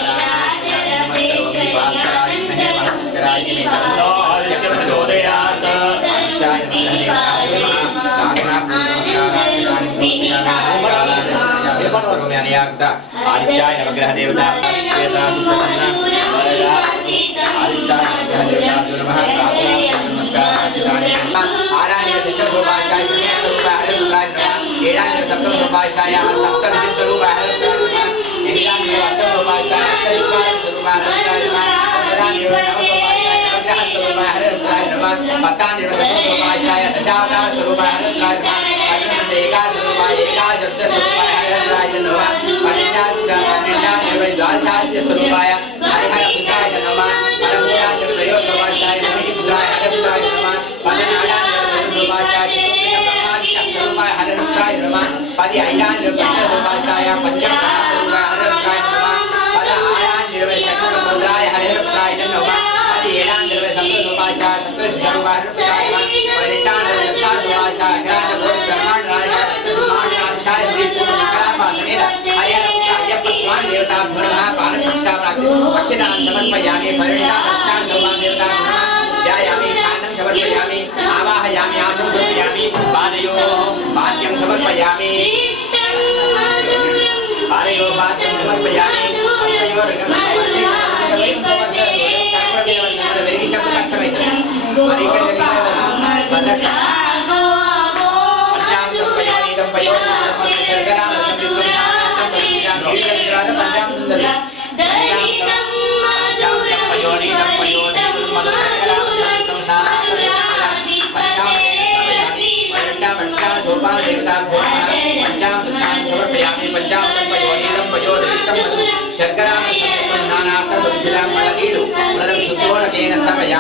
ఆదిపరాశక్తి పాలయమా శ్రీ భువనేశ్వరి आदित्याय नवग्रह देवता श्वेता सुप्रसन्ना आदित्याय नवग्रह देवता नमः नमस्कार आराध्य शिष्ट स्वरूपाय पुण्य स्वरूपाय हरिद्राय नमः एडान्य सप्तम स्वरूपाय सप्तम स्वरूपाय हरिद्राय नमः एडान्य अष्टम स्वरूपाय अष्टयुगाय स्वरूपाय हरिद्राय नमः एडान्य नव स्वरूपाय नवग्रह स्वरूपाय हरिद्राय नमः पत्तान्य दश स्वरूपाय दशावतार स्वरूपाय हरिद्राय नमः एकादश स्वरूपाय एकादश स्वरूपाय हरिद्राय नमः द्वादशादित्य स्वरूपाय हरिहरपुत्राय नमः परमपुत्राय स्वरूपाय मुनिपुत्राय हरिपुत्राय नमः पदनारायण स्वरूपाय स्वरूपाय हरिपुत्राय नमः पदि ऐरान स्वरूपाय पंचम स्वरूपाय हरिपुत्राय नमः पद आरान निर्वय शक्ति स्वरूपाय हरिपुत्राय नमः पदि ऐरान निर्वय सप्त स्वरूपाय सप्त स्वरूपाय हरिपुत्राय नमः परिटान दशा स्वरूपाय अग्रान ब्रह्मांड राज माननाष्टाय श्री पूर्णिकामा समेत स्वामी देवता भुरः पानप्रतिष्ठा अक्षतां समर्पयामि परिष्ठां प्रतिष्ठां सर्वान् देवता भुरः ध्यायामि ध्यानं समर्पयामि आवाहयामि आसनं समर्पयामि पादयोः पाद्यं समर्पयामि पादयोः पाद्यं समर्पयामि हस्तयोर्घं पंचाम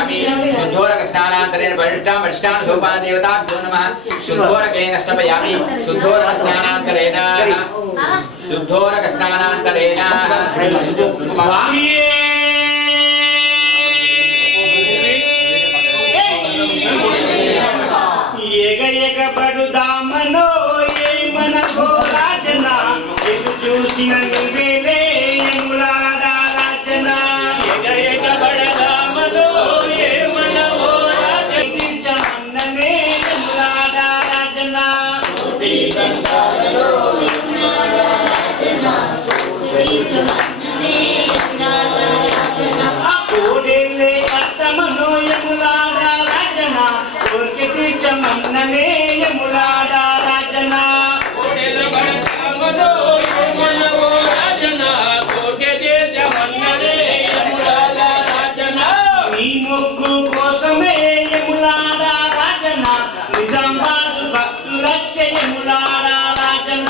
स्नापयामि शुद्धोरक स्नानान्तरेण वरिष्ठान् सोपान देवताभ्यो नमः शुद्धोरकेन स्नापयामि शुद्धोरक स्नानान्तरेण स्वामी ఏగ పడుదామనో ఏ మనకో రాజన ఎటు చూసిన నీవేలే యములాడా రాజన ఏగ పడదామనో ఏ మనకో రాజన తీర్చమన్ననే యములాడా రాజన కోడెల్లే అత్తమనో యములాడా రాజన కోర్కె తీర్చమన్ననే యములాడా రాజన కోడెల బడసామనో యములవో రాజన కోర్కె తీర్చమన్ననే యములాడా రాజన ఈ మొక్కు కోసమే యములాడా రాజన నిజామాబాద్ భక్తులచ్చే యములాడా రాజన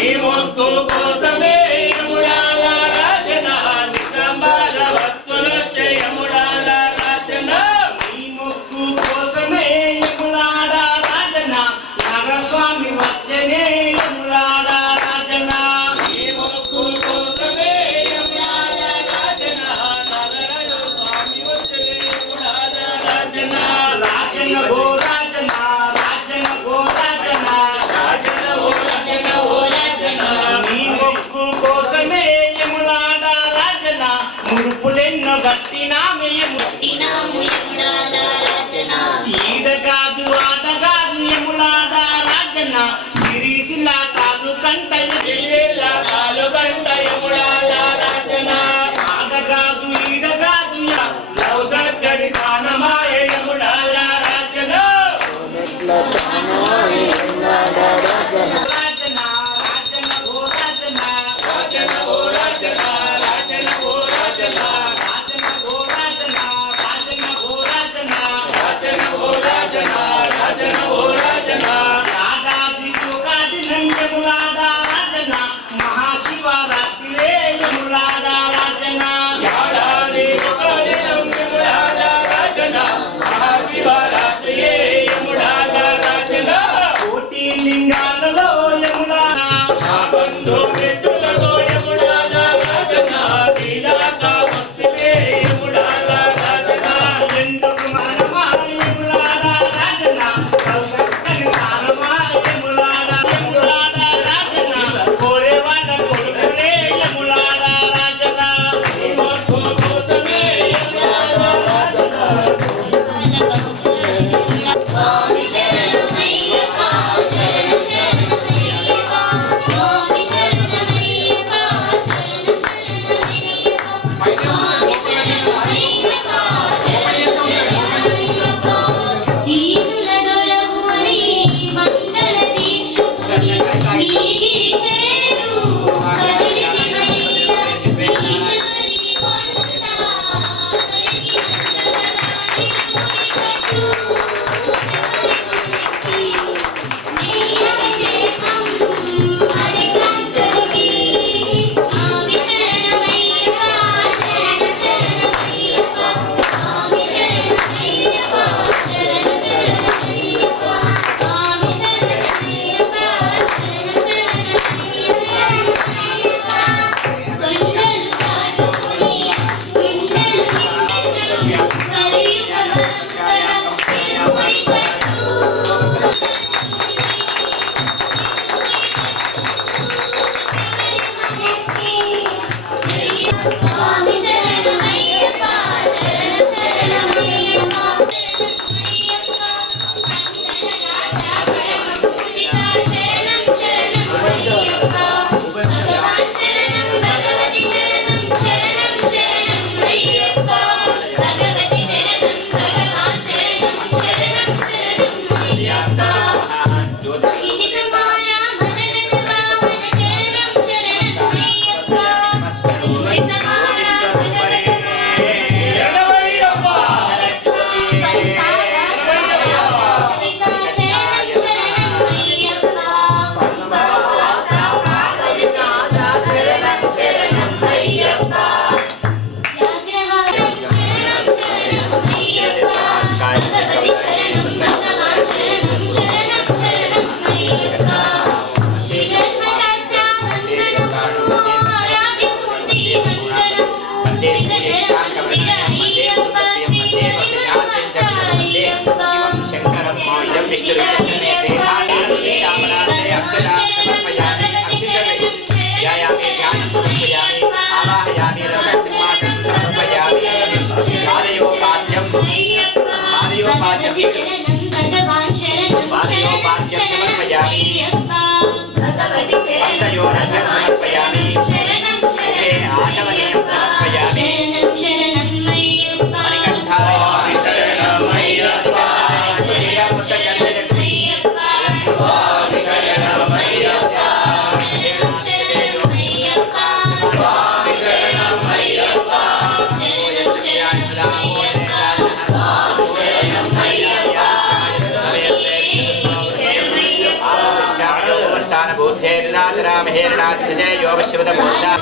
ఈ మొక్కు కోసమే యములాడా రాజన నిజామాబాద్ భక్తులచ్చే యములాడా రాజన ఈ మొక్కు కోసమే యములాడా రాజన నగరస్వామి వచ్చనే యములాడా రాజన ఈ మొక్కు కోసమే యములాడా రాజన నగరస్వామి వచ్చనే యములాడా రాజన రాజన గో రాజన రాజన గో రాజన రాజన ఓ రాజన నీ మొక్కు కోసమే యములాడా రాజన మురుపులెన్నో గట్టినామే ఈడ కాదు ఆట కాదు యములాడా రాజన సిరిసిల్ల కాదు కంట యములాడా రాజన ఆట కాదు ఈడ కాదు లవ్ సక్కడి సానమాయ యములాడా రాజన రాజన రాజన ఓ రాజన రాజన ఓ రాజన రాజన ఓ రాజన రాజన ఓ రాజన రాజన ఓ రాజన రాజన ఓ రాజన రాజన ఓ రాజన రాగాది యోగాది నంజములాడా రాజన క్షతే యోగశివద పూజా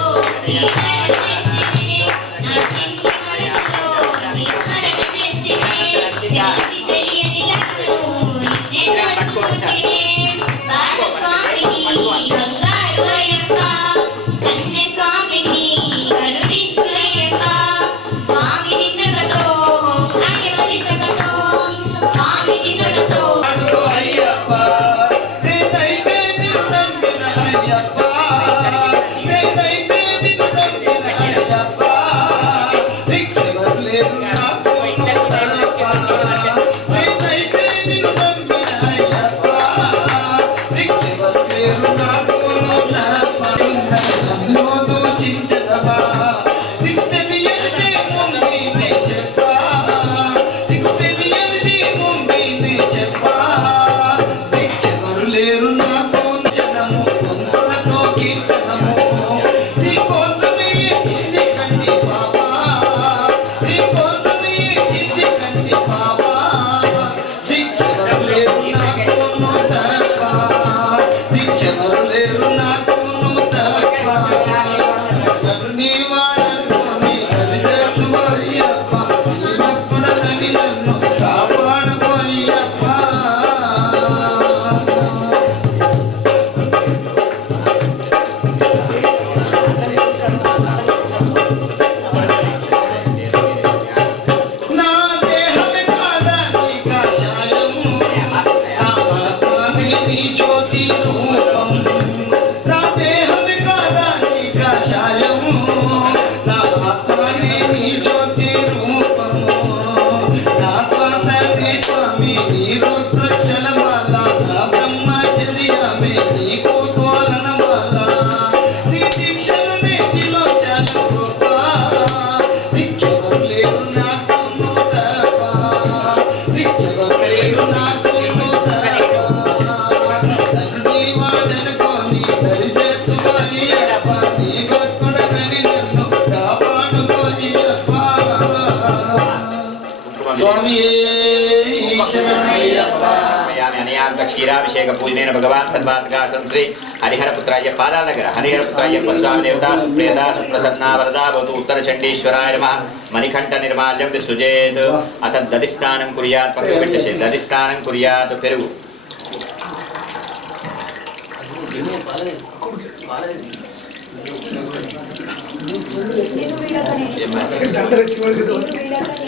क्षीराभिषेक पूजनेन भगवान सर्वात्मका श्री हरिहरपुत्राय पादालकर हरिहरपुत्राय स्वामी देवता सुप्रियता सुप्रसन्ना वरदा भवतु उत्तरचंडीश्वराय नमः मणिकंठ निर्माल्यं विसृजेत् अथ दधिस्नानं कुर्यात् पक्वपिण्डशे दधिस्नानं कुर्यात् पेरुगु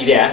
इद्या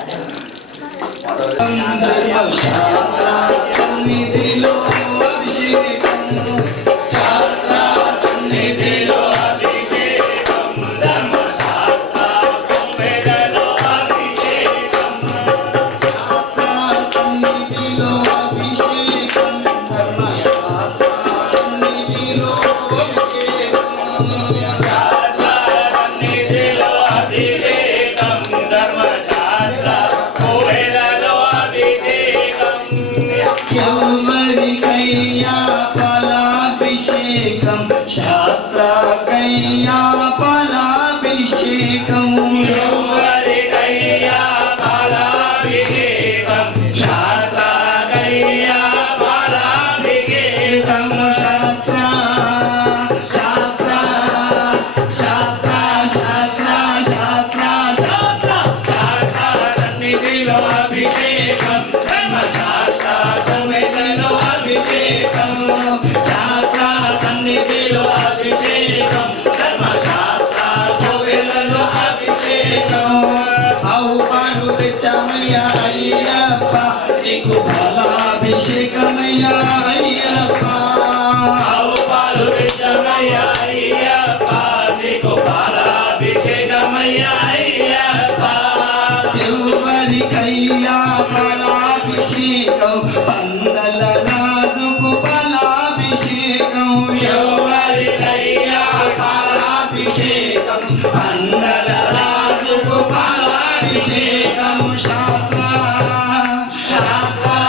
शास्त्रा कैया फलाभिषेकं कैया फलाभिषेकं शास्त्रा कैया फलाभिषेकं शास्त्रा शास्त्रा शास्त्रा शास्त्रा शास्त्रा शास्त्रा शास्त्रा सन्निधिलो अभिषेकं धर्मशास्त्रा सन्निधिलो अभिषेकं शास्त्रा सन्निधिलो अभिषेकं धर्मशास्त्रा सोवेलो अभिषेकं आउ पारुद चमया अय्यप्पा नीकु फलाभिषेकमया अय्यप्पा आउ पारुद चमया अय्यप्पा नीकु फलाभिषेकमया अय्यप्पा युवरि कैया फलाभिषेकं पंदल राजुकु फलाभिषेकं युवरि कैया फलाभिषेकं पंदल राजुकु फलाभिषेकं शास्त्रा शास्त्रा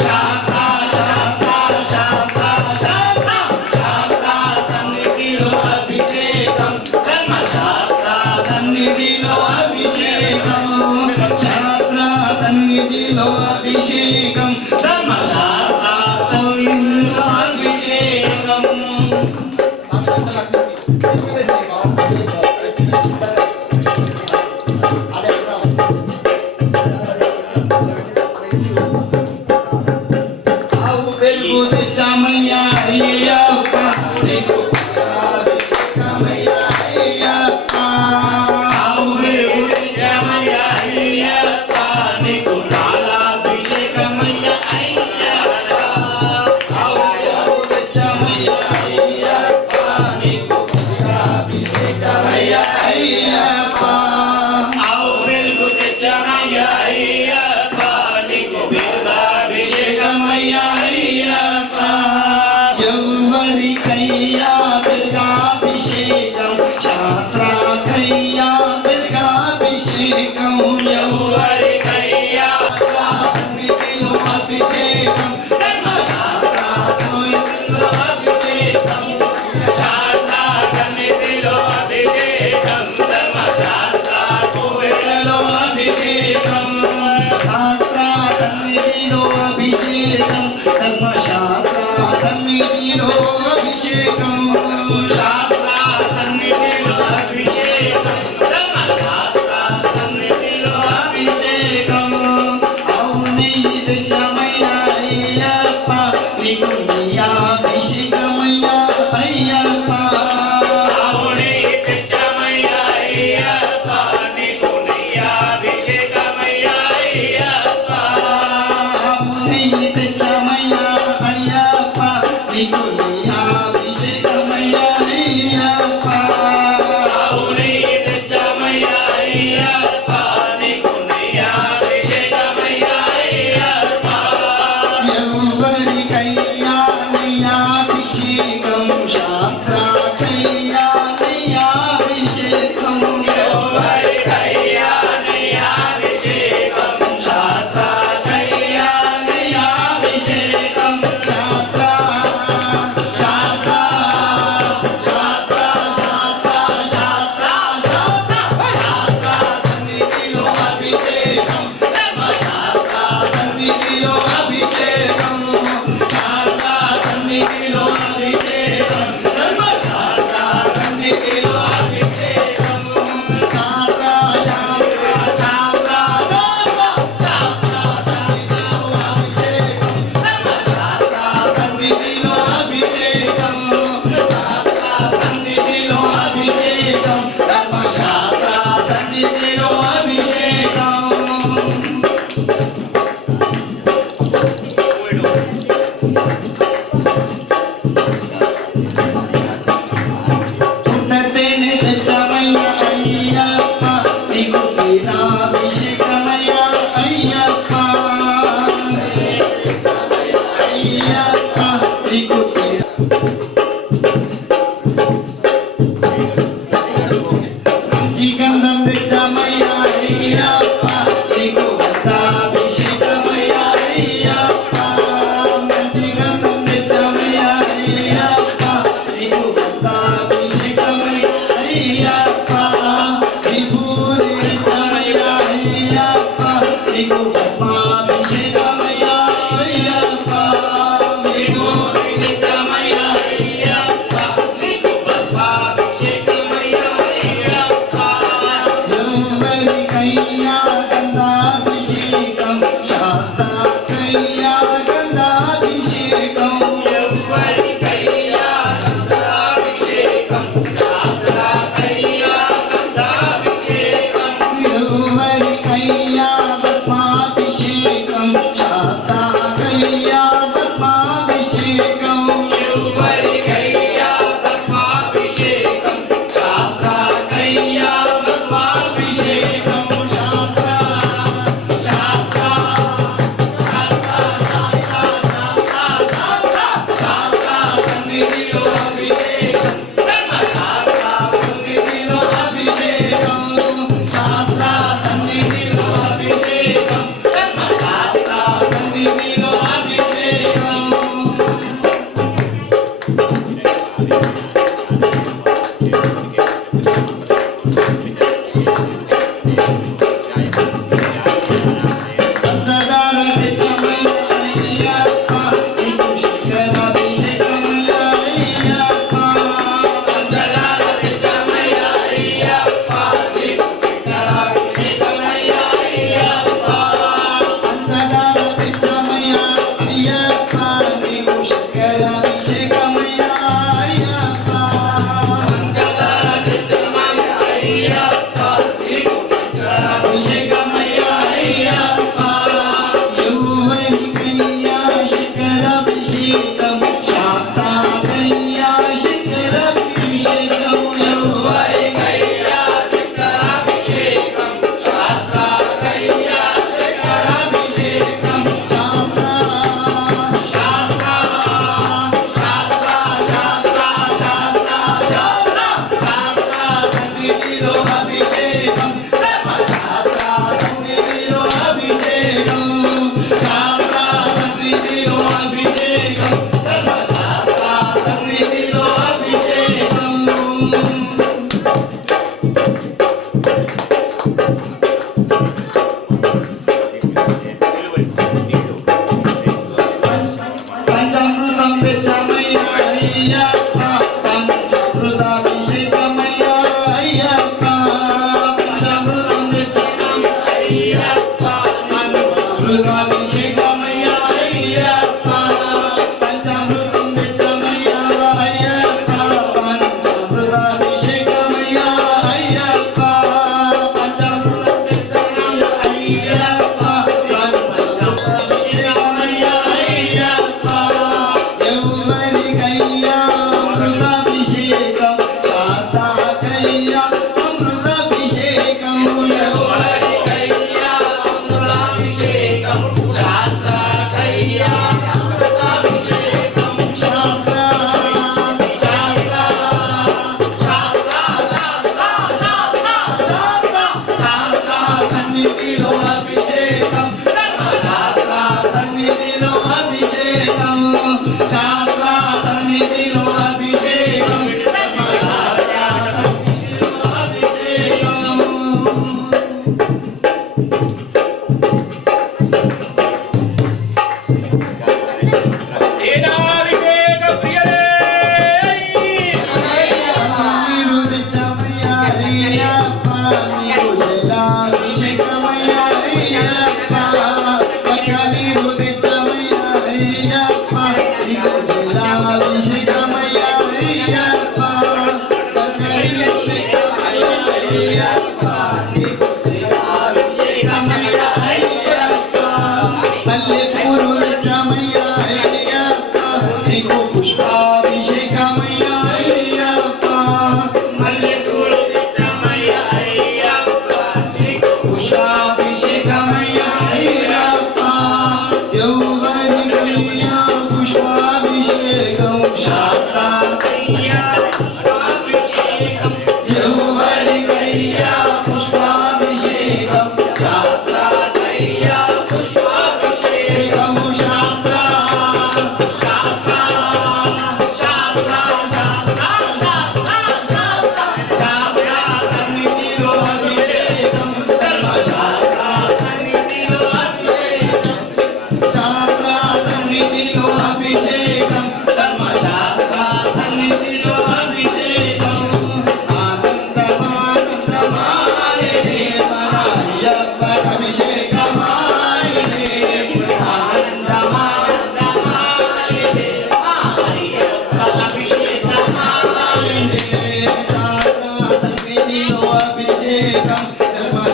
शास्त्रा शास्त्रा शास्त्रा शास्त्रा शास्त्रा सन्निधिलो अभिषेकं धर्मशास्त्रा सन्निधिलो अभिषेकं शास्त्रा सन्निधिलो अभिषेकं धर्मशास्त्रा सन्निधिलो अभिषेकं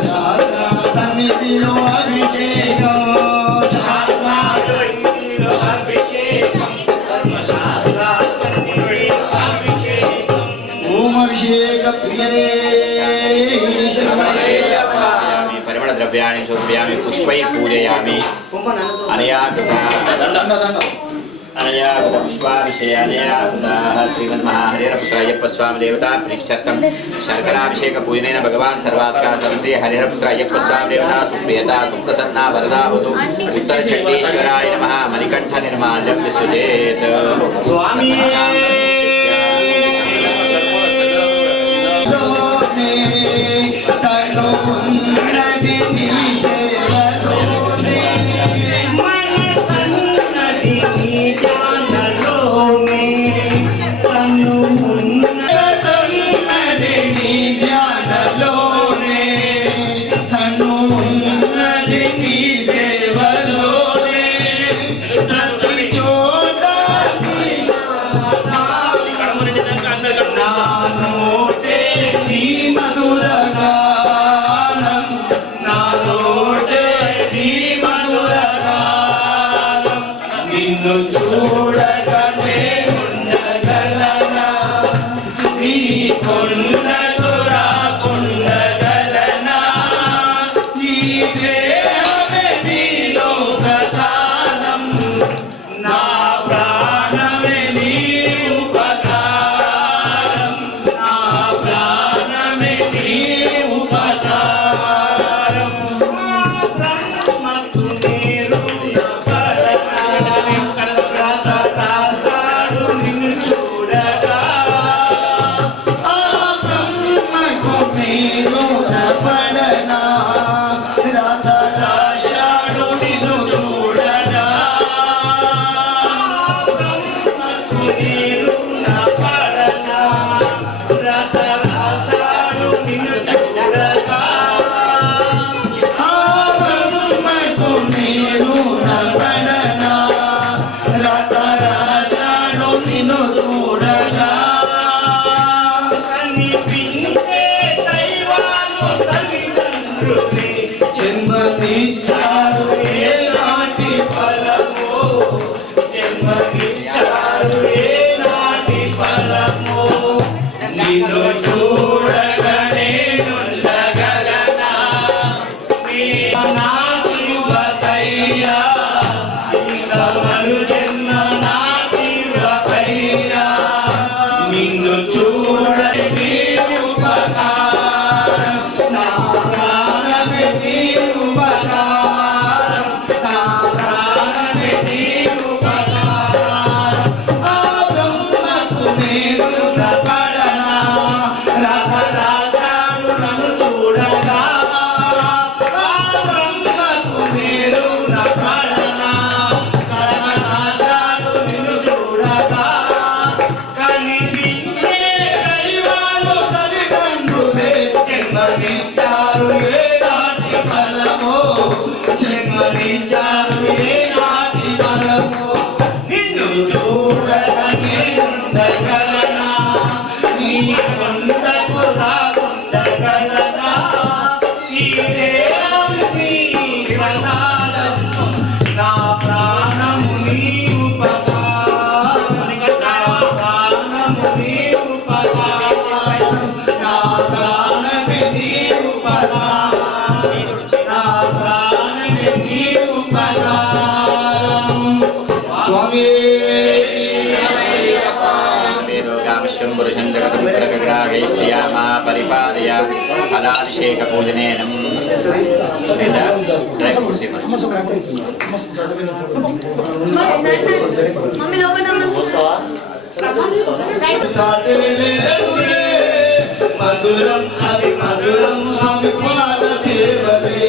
శాస్త్ర సన్నిధిలో అభిషేకం ఓం అభిషేక ప్రియనే పరిమళ ద్రవ్యాన్ని చూపయామి పుష్పై పూజయామి అనయా శ్రీమన్మహాహరిహరపుత్ర అయ్యప్ప స్వామి దేవత ప్రీత్యర్థం శర్కరాభిషేక పూజనైన భగవాన్ సర్వాత్కాసం శ్రీ హరిహరపుత్ర అయ్యప్ప స్వామి దేవత సుప్రియత సుప్తసన్నా వరదావతు ఉత్తర చండీశ్వరాయ నమః మణికంఠ నిర్మాల్యం విసుదేత్ స్వామి परिपालय फलाभिषेक पूजनेन मधुरम हरि मधुरम स्वामी पाद सेवने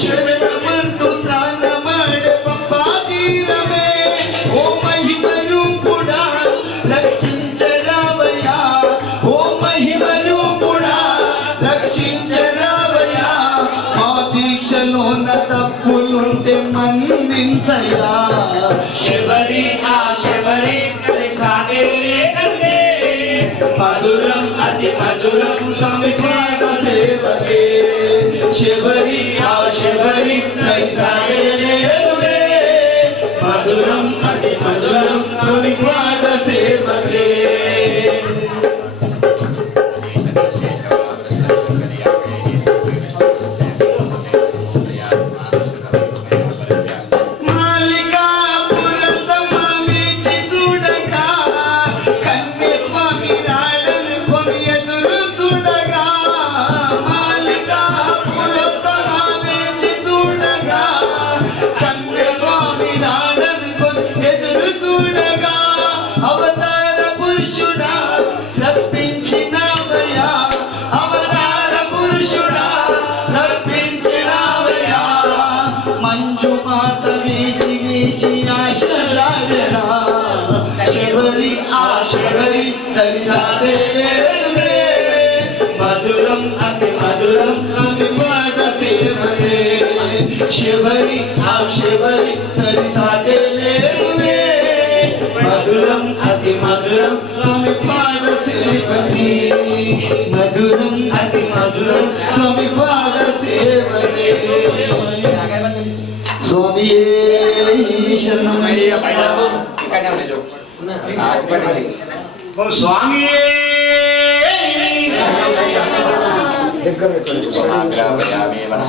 शरण मंटू स्नान माड पंपा तीर తప్పులుంటే మన్నించయ్యా శబరి ఆ శబరి మధురం అతి మధురం స్వామి పాద సేవలే శబరి ఆ శబరి సరిసాగలేనులే మధురం అతి మధురం స్వామి పాద సేవలే శబరి ఆ శబరి సరిసాగలేనులే మధురం అతి మధురం స్వామి పాద సేవలే శబరి ఆ శబరి సరిసాగలేనులే మధురం అతి మధురం స్వామి పాద సేవలే మధురం అతి మధురం స్వామి పాద సేవలే స్వామియే శరణమయ్య స్వామి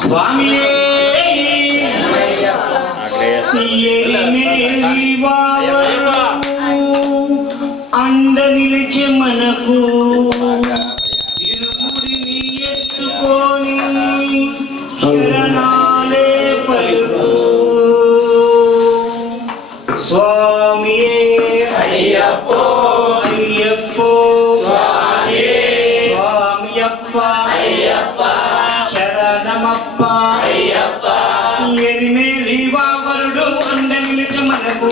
స్వామి అండ నిలిచి మనకు ఇరుముడిని ఎత్తుకొని శరణాలే పలుకు స్వామి అయ్యప్పో అయ్యప్పో స్వామియప్ప అయ్యప్ప శరణమప్ప అయ్యప్ప ఎరిమేలి వావరుడు అండ నిలిచి మనకు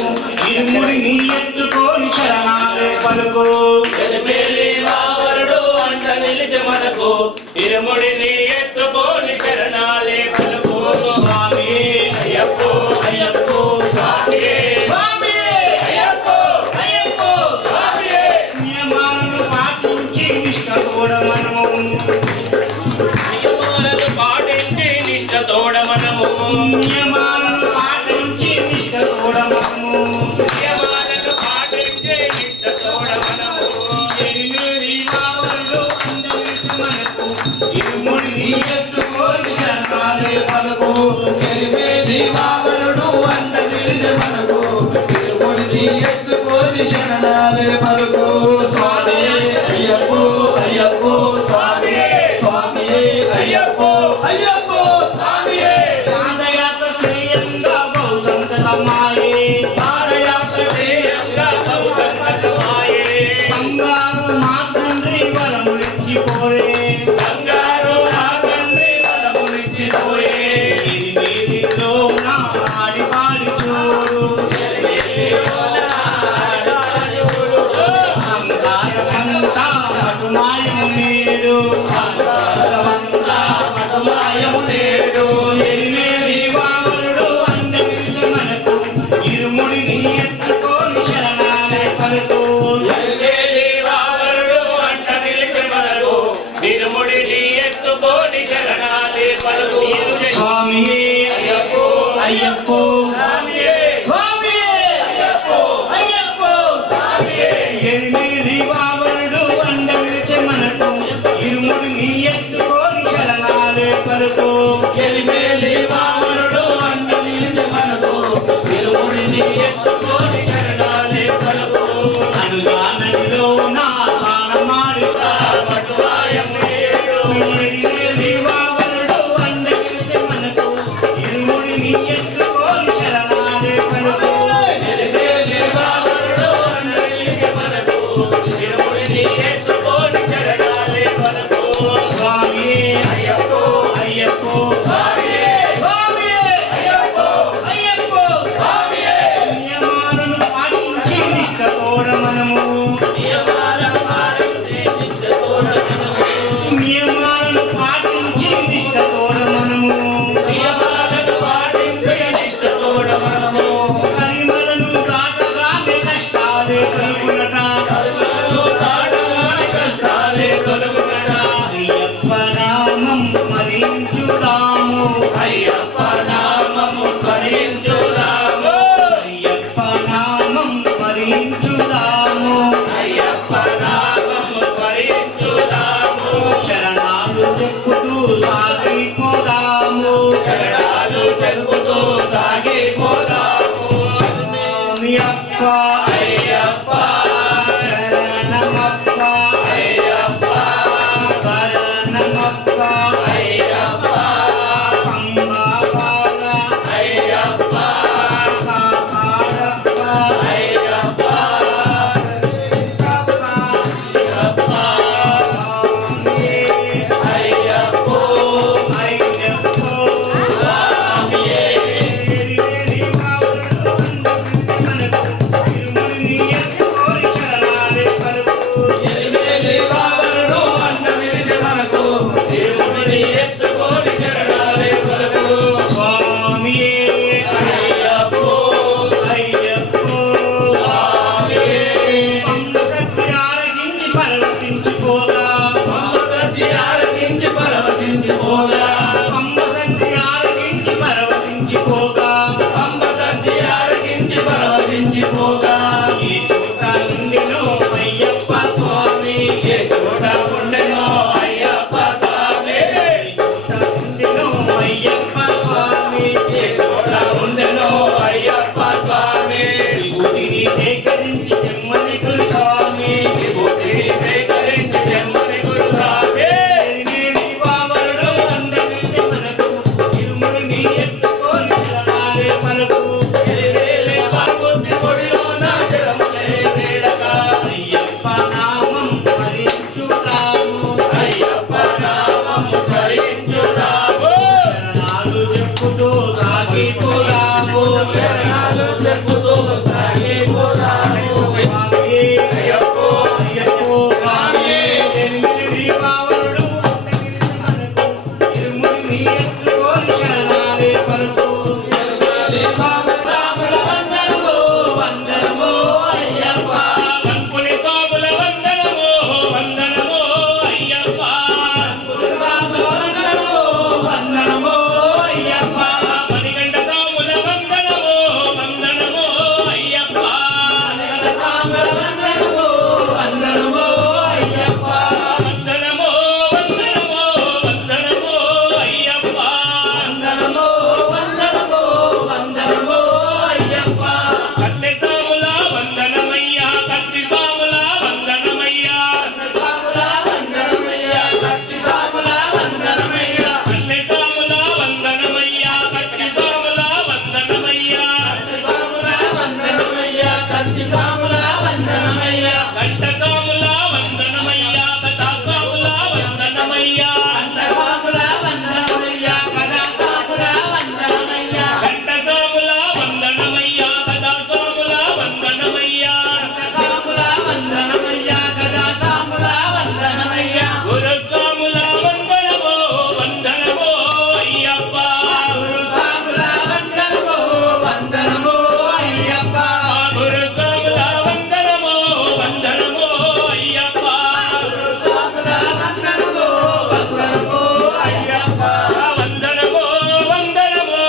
ఇరుముడిని ఎత్తుకొని శరణాలే పలుకు ఎరిమేలి వావరుడు అండ నిలిచి మనకు ఇరుముడిని ఎత్తుకొని శరణాలే పలుకు స్వామి అయ్యప్పో అయ్యప్పో స్వామి నియమాలను పాటించి నిష్ఠతోడ మనము నియమాలను పాటించి నిష్ఠతోడ మనము నియమాలను పాటించి నిష్ఠతోడ మనము నియమాలను పాటించి నిష్ఠతోడ మనము ఎరిమేలి వావరుడు అండ నిలిచి మనకు ఇరుముడిని ఎత్తుకొని శరణాలే పలుకు ఎరిమేలి వావరుడు అండ నిలిచి మనకు ఇరుముడిని ఎత్తుకొని శరణాలే పలుకు స్వామి అయ్యప్పో అయ్యప్పో స్వామి స్వామి అయ్యప్పో అయ్యప్పో స్వామి పాదయాత్ర చేయంగా బహుదంతమాయే పాదయాత్ర చేయంగా సంగతమాయే బంగారు మా తండ్రి వరములిచ్చిపోరే బంగారు నా తండ్రి బలములిచ్చిపోయే ఎరిమేలిలో నా ఆడిపాడి చూడు అహంకారమంతా మటుమాయము నేడు మటుమాయము నేడు ఎరిమేలి వావరుడు అండ నిలిచి మనకు ఇరుముడిని ఎత్తుకొని శరణాలే పలుకు ఎరిమేలి వావరుడు అంట నిలిచి మనకు ఇరుముడిని ఎత్తుకొని శరణాలే పలుకు స్వామియే అయ్యప్పో అయ్యప్పో స్వామియే స్వామియే అయ్యప్పో అయ్యప్పో స్వామియే ఎరిమేలి వావరుడు అండ నిలిచి మనకు ఇరుముడిని ఎత్తుకొని శరణాలే పలుకు ఎరిమేలి వావరుడు అండ నిలిచి మనకు ఇరుముడిని ఎత్తుకొని శరణాలే పలుకు అనుదానంలో నా సానమాడి పటువాయము నేడు ఎరిమేలి వావరుడు అండ నిలిచి మనకు ఇరుముడిని ఎత్తుకొని చెప్పుతూ సాగిపోదాము శరణాలు చెప్పుతూ సాగిపోదాము స్వామియే అయ్యప్పో అయ్యప్పో స్వామియే ఎనిమిది దీపావళులు మనకు ఇరుముడి నీ ఎత్తుకోని శరణాలే పలుకు రాముల వందనము వందనము అయ్యప్ప కంపుని సాముల వందనమో వందనమో అయ్యప్ప రాముల వందనము వందనము అయ్యప్ప మణికంఠ సాముల వందనమో వందనమో అయ్యప్ప రాముల వందనము వందనము అయ్యప్ప వందనమో వందనమో వందనమో అయ్యప్ప వందనము వందనము వందనము అయ్యప్ప కట్టె సాముల వందనమయ్యా కత్తి సాముల వందనమయ్యా రాముల వందనమయ్య కత్తి సాముల వందనమయ్య కట్టె సాముల వందనమయ్యా కత్తి సాముల వందనమయ్యా సాముల వందనమయ్య కత్తి సాముల వందనమయ్య కంఠ సాముల వందనమయ్యా కథా సాముల వందనమయ్యా సాముల వందనమయ్య కథా సాముల వందనమయ్య కంఠ సాముల వందనమయ్యా కథా సాముల వందనమయ్యా సాముల వందనమయ్య కథా సాముల వందనమయ్య గురు సాముల వందనమో వందనమో అయ్యప్ప సాముల వందనము వందనము అయ్యప్ప గురు సాముల వందనమో వందనమో అయ్యప్ప సాముల వందనము వందనము అయ్యప్ప వందనమో వందనమో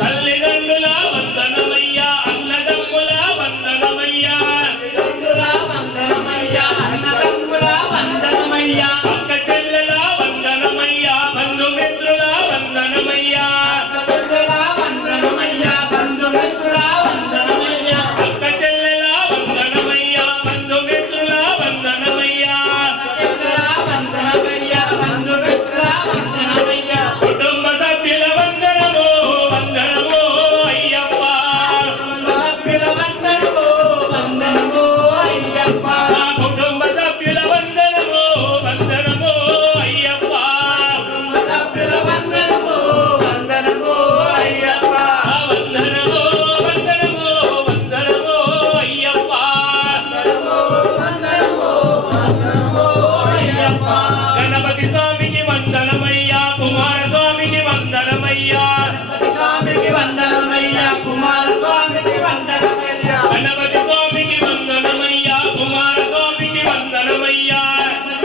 తల్లిదండ్రుల వందనమయ్యా అన్నదమ్ముల వందనమయ్యా తల్లిదండ్రుల వందనమయ్య అన్నదమ్ముల వందనమయ్య అక్క చెల్లెల వందనమయ్యా బంధుమిత్రుల వందనమయ్యా చెల్లెల వందనమయ్య బంధుమిత్రుల వందనమయ్య అక్క చెల్లెల వందనమయ్యా బంధుమిత్రుల వందనమయ్యా చెల్లెల వందనమయ్య బంధుమిత్రుల వందనమయ్య కుటుంబ సభ్యుల వందనమో వందనమో అయ్యప్ప సభ్యుల వందనము వందనము అయ్యప్ప మా కుటుంబ సభ్యుల వందనమో వందనమో అయ్యప్ప సభ్యుల వందనము వందనము అయ్యప్ప వందనమో వందనమో వందనమో అయ్యప్ప వందనము వందనము అయ్యప్ప గణపతి స్వామికి వందనమయ్యా కుమార స్వామికి వందనమయ్యా స్వామికి వందనమయ్య కుమార స్వామికి వందనమయ్య గణపతి స్వామికి వందనమయ్యా కుమార స్వామికి వందనమయ్యా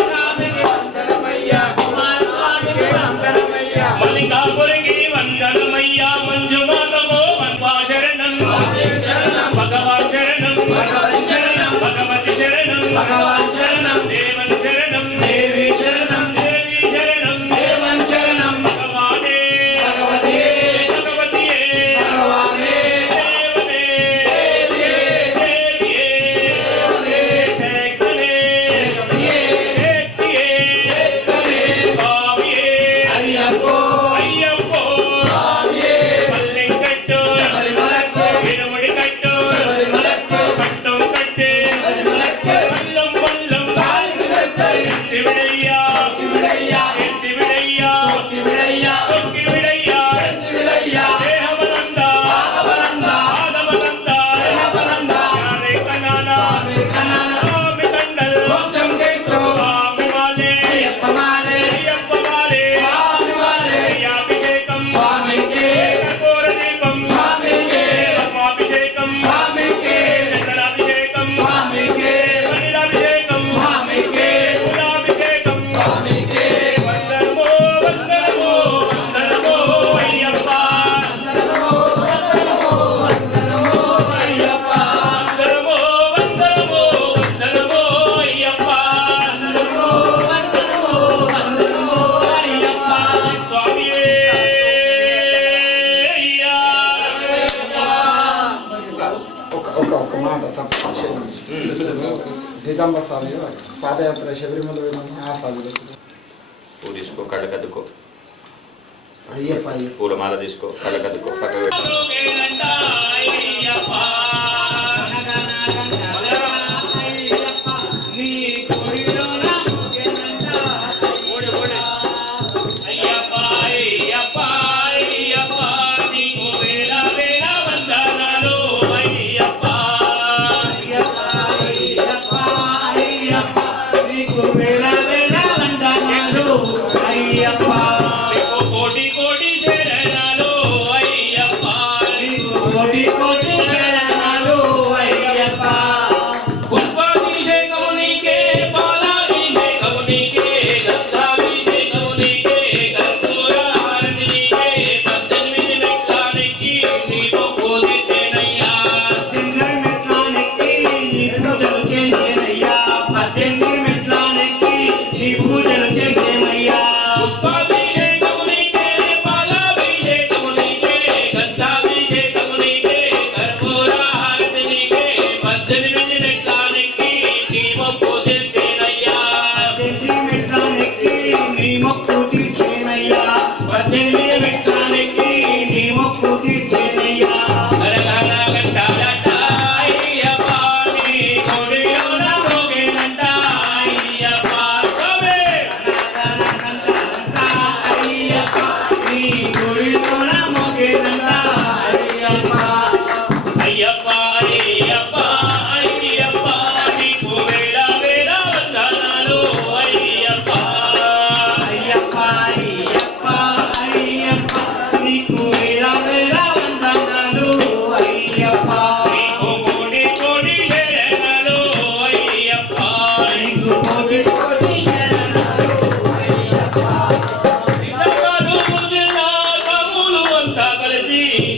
స్వామికి వందనమయ్య కుమార స్వామికి వందనమయ్య మల్లికాపురికి వందనమయ్యా మంజుమాతమో శరణం భగవాన్ శరణం భగవతి శరణం భగవాన్ శరణం దేవన్ శరణం దేవి శరణం దేవి శరణం దేవన్ శరణం భగవానే భగవతి భగవతియే భగవానే దేవనే దేవియే శక్తనే శక్తియే స్వామియే అయ్యప్పో అయ్యప్పో స్వామియే పల్లెంకట్టు మలక్కు ఇరుముడి కట్టు మలక్కు పట్టం కట్టే మలక్కు పల్లం పల్లం తాళి కట్టై ఎత్తివిడయ్యా విడయ్యా ఎత్తివిడయ్యా విడయ్యా తొక్కివిడయ్యా విడయ్యా దేహబలందా బలంగా పాదబలందా బలంగా యారే కనానా కనాన స్వామి కండల్ మోక్షం కెట్టు స్వామి వాలే అయ్యప్ప మాలే అయ్యప్ప వాలే స్వామి వాలే అయ్యాభిషేకం స్వామికి కర్పూర దీపం స్వామికి భస్మాభిషేకం స్వామికి చంద్రాభిషేకం స్వామికి అనిలాభిషేకం స్వామికి కులాభిషేకం స్వామికి వందనమో వందనమో వందనమో అయ్యప్ప వందనము అయ్యప్ప వందనమో వందనమో వందనమో అయ్యప్ప వందనము అయ్యప్ప స్వామియే అయ్యా ఒక మాట తప్ప నిజాంబ స్వామి పాదయాత్ర శబరిమల ఆ స్వామి పువ్వు తీసుకో కళ్ళ కదుకో అయ్యప్ప పూలమాల తీసుకో కళ్ళ కదుకో పక్కకు పెట్టు అయ్యప్ప నీ కోడిలో నా అయ్యప్ప అయ్యప్ప అయ్యప్ప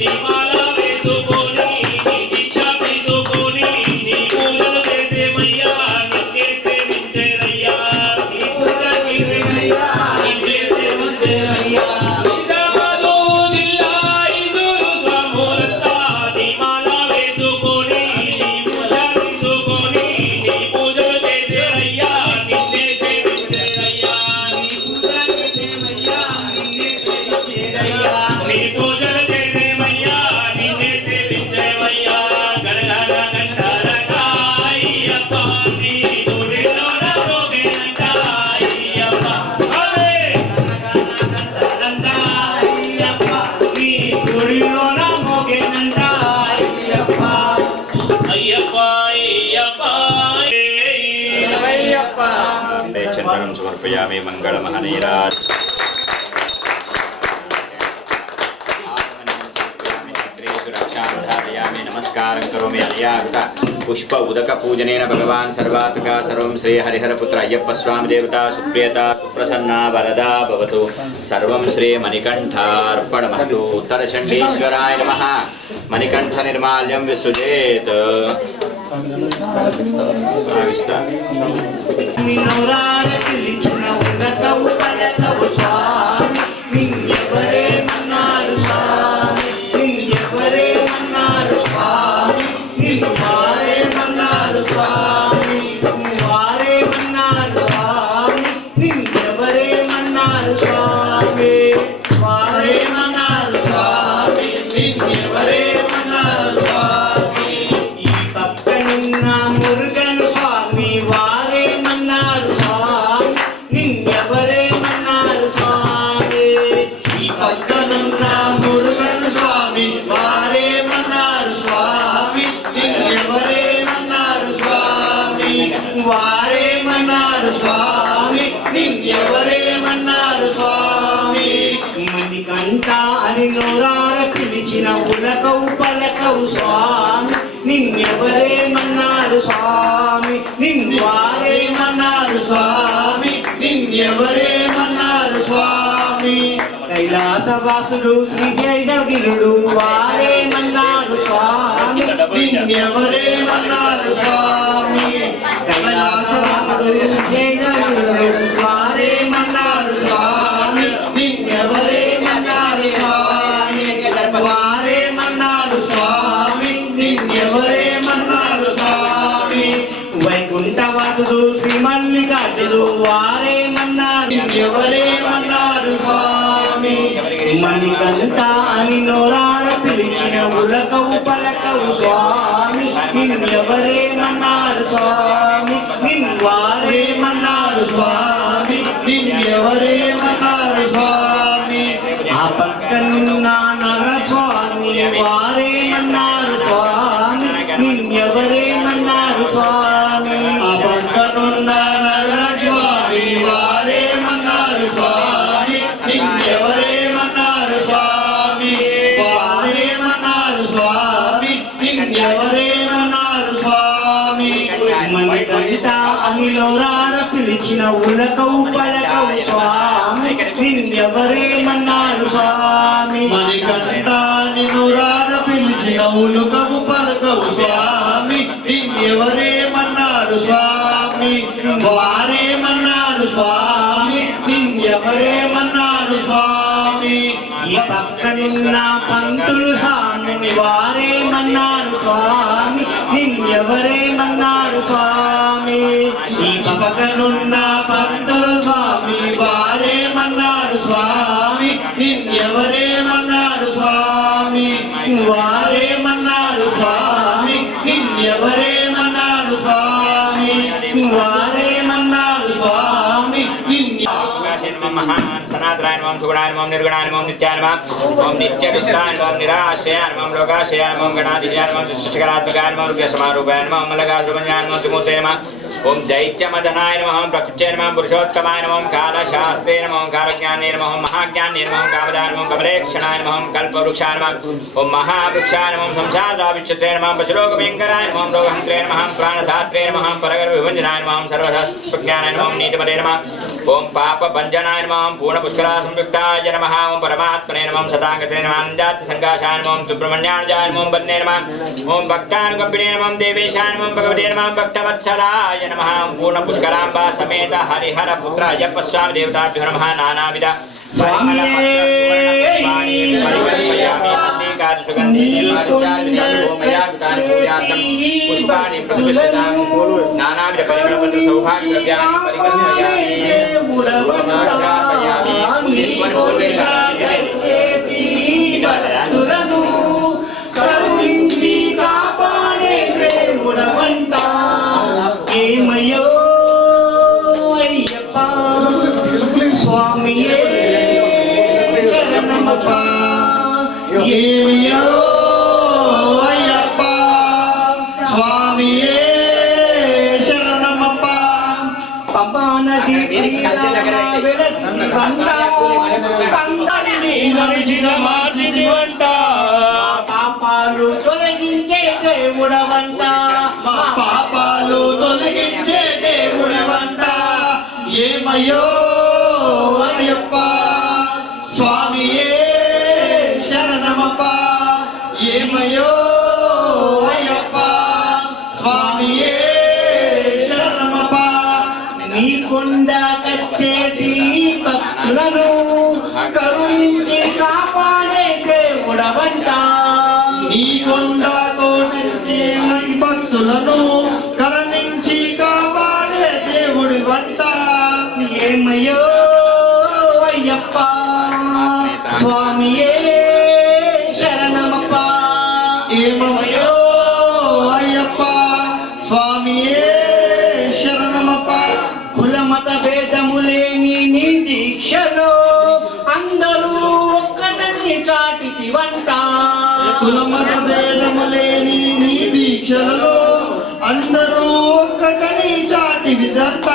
నీ మాల వేసుకొని నీ దీక్ష తీసుకొని నీ పూజలు చేసేమయ్యా నిన్నే సేవించేరయ్యా నీ పూజ చేసేమయ్యా నిన్నే సేవించేరయ్యా నిజామాబాదు జిల్లా ఇందూరు స్వాములంతా నీ మాల వేసుకొని నీ పూజ తీసుకొని నీ పూజలు చేసేరయ్యా నిన్నే సేవించేరయ్యా నీ పూజ చేసేమయ్యా నిన్నే సేవించేరయ్యా నీ పూజలు చేసేమయ్యా నిన్నే సేవించేమయ్యా గణగణ గంటారక అయ్యప్ప నీ గుడిలోన మోగేనంట అయ్యప్ప అవే గణగణ అయ్యప్ప నీ గుడిలోన మోగేనంట అయ్యప్ప అయ్యప్ప అయ్యప్ప చందనం సమర్పయామి మంగళమహనీరాజ్ नमस्कारं करोमि अलियाकृत पुष्प उदक पूजनेन भगवान् सर्वात्मका सर्वं श्री हरिहरपुत्र अय्यप्प स्वामी देवता सुप्रियता सुप्रसन्ना वरदा भवतु सर्वं श्री मणिकण्ठार्पणमस्तु उत्तरचण्डीश्वराय नमः मणिकण्ठ निर्माल्यं विसृजेत् నిన్నోరాల పిలిచిన ఉన్నతము పలకవు స్వామి నిన్నెవరే మన్నారు స్వామి నిన్నెవరే మన్నారు స్వామి నిన్ను వారే మన్నారు స్వామి వారే మన్నారు స్వామి నిన్నెవరే మన్నారు స్వామి వారే మన్నారు స్వామి నిన్నెవరే మన్నారు స్వామి ఈ పక్కనున్న మురుగను స్వామి వారే మన్నారు స్వామి నిన్నెవరే మన్నారు స్వామి ఈ పక్కనున్న మురుగను స్వామి వారే మన్నారు స్వామి నిన్నెవరే మన్నారు స్వామి వారే మన్నారు స్వామి నిన్నెవరే మన్నారు స్వామి మణికంఠ అని నోరార పిలిచిన ఉలకవు పలకవు స్వామి నిన్నెవరే మన్నారు స్వామి నిన్ను వారే మన్నారు స్వామి నిన్నెవరే మన్నారు స్వామి కైలాసవాసుడు శ్రీశైలగిరుడు వారే మన్నారు స్వామి నిన్నెవరే మన్నారు స్వామి కైలాసవాసుడు శ్రీశైలగిరుడు వారే మన్నారు స్వామి నిన్నెవరే మన్నారు స్వామి వారే మన్నారు స్వామి నిన్నెవరే మన్నారు స్వామి వైకుంఠవాసుడు శ్రీమల్లికార్జుడు వారే మన్నారు ఎవరే మన్నారు స్వామి మణికంఠ అని నోరార పిలిచిన ఉలకవు పలకవు స్వామి నిన్నెవరే మన్నారు స్వామి నిన్ను వారే మన్నారు స్వామి నిన్నెవరే మన్నారు స్వామి ఆ పక్కనున్న నగర స్వామి వారే మన్నారు స్వామి నిన్నెవరే మన్నారు స్వామి ఆ పక్కనున్న నగర స్వామి వారే మన్నారు స్వామి నిన్నెవరే మన్నారు స్వామి వారే మన్నారు స్వామి నిన్నెవరే మన్నారు స్వామి మణికంఠ అని నోరార పిలిచిన ఉలకవు పలకవు స్వామి నిన్నెవరే మన్నారు స్వామి మణికంఠ అని నోరార పిలిచిన ఉలకవు పలకవు స్వామి నిన్నెవరే మన్నారు స్వామి వారే మన్నారు స్వామి నిన్నెవరే మన్నారు స్వామి ఈ పక్కనున్న పంతులు స్వామి వారే మన్నారు స్వామి నిన్నెవరే మన్నారు స్వామి ఈ పక్కనున్న పంతులు స్వామి వారే మన్నారు స్వామి నిన్నెవరే మన్నారు స్వామి వారే మన్నారు స్వామి నిన్నెవరే మన్నారు స్వామి వారే మన్నారు స్వామి महान् सनातनाय नमः सुगुणाय नमः निर्गुणाय नमः नित्याय नमः ओम नित्यविष्टाय नमः निराशयाय नमः लोकाशयाय नमः गणाधिशाय नमः दुष्टकलात्मकाय नमः रुद्रसमारूपाय नमः मलगाद्रमण्याय नमः त्रिमूर्तये नमः ఓం దైత్యమదనాయ నమః ప్రకృత్యై నమః పురుషోత్తమాయ నమః కాలశాస్త్రే నమః కాలజ్ఞానే నమః మహాజ్ఞానే నమః కామదాయ నమః కమలేక్షణాయ నమః కల్పవృక్షాయ నమః ఓం మహావృక్షాయ నమః సంసారదావిచ్యుతే నమః పశులోకభయంకరాయ నమః రోగహంత్రే నమః ప్రాణధాత్రే నమః పరగర్భవిభంజనాయ నమః సర్వశాస్త్రజ్ఞానాయ నమః నీతిపదే నమః ఓం పాపభంజనాయ నమః పూర్ణపుష్కరా సంయుక్తాయ నమః ఓం పరమాత్మనే నమః సదాంగతే నమః ఆనందాతి సంకాశాయ నమః సుబ్రహ్మణ్యాయ నమః బందే నమః ఓం భక్తానుకంపినే నమః దేవేశాయ నమః భగవతే నమః భక్తవత్సలాయ నమః పూర్ణపుష్కరాంబా సమేత హరిహర పుత్ర అయ్యప్ప స్వామి దేవతాభ్యో నమః నానావిధ పరిమళ పత్ర సువర్ణ పుష్పాణి పరికల్పయామి పుండీకాది సుగంధి పుష్పాణి ప్రతిష్ఠితాం నానావిధ పరిమళ పత్ర సౌభాగ్య ద్రవ్యాన్ని పరికల్పయామి పూర్వమాఘ్రాపయామి పుణ్యేశ్వరి పూర్వేశామి కరుణించి కాపాడే దేవుడవంట ఏమయ్యో అయ్యప్ప స్వామియే శరణమప్ప ఏమయ్యో అయ్యప్ప స్వామియే శరణమప్ప పంపా నది మనిషిగా మార్చిదివంట పాపాలు తొలగించే దేవుడవంట మా పాపాలు తొలగించే దేవుడవంట ఏమయ్యో అయ్యప్ప స్వామియే శరణమప్ప ఏమయ్యో అయ్యప్ప స్వామియే శరణమప్ప నీ కొండ కచ్చేటి భక్తులను కరుణించి కాపాడే దేవుడవంట నీ కొండ కోటి భక్తులను కరుణించి కాపాడే దేవుడి వంట ఏమయ్యో అయ్యప్ప స్వామియే శరణమప్ప ఏమయ్యో అయ్యప్ప స్వామియే శరణమప్ప కులమత భేదములేని నీ దీక్షలో అందరూ ఒక్కటని చాటితి వంట కులమత భేదము లేని నీ దీక్షలలో అందరూ ఒక్కటని చాటి విదంట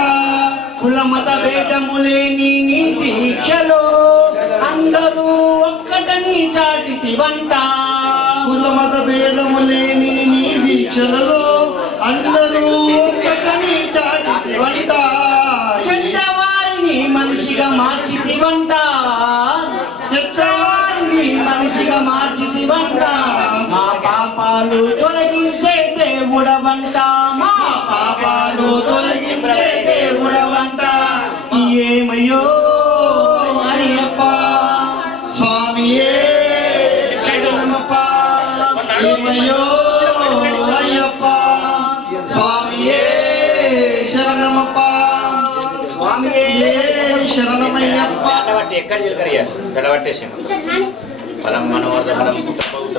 కులమత భేదములేని నీ దీక్షలో అందరూ ఒక్కటని చాటితి వంట కులమత భేదము లేని నీ దీక్షలలో అందరూ ఒక్కటని చాటి వంట చెడ్డవారిని మనిషిగా మార్చితి వంట చెడ్డవారిని మనిషిగా మార్చితి వంట మా పాపాలు తొలగించే దేవుడవంట మా పాపాలు తొలగించే దేవుడవంట ఏమయ్యో అయ్యప్ప స్వామియే శరణమప్ప ఏమయ్యో అయ్యప్ప స్వామియే శరణమప్ప స్వామియే శరణమయ్యప్ప బట్టి ఎక్కడ చిలకరియా తెల్లబట్టేసి ఫలం మనోవర్ధ ఫలం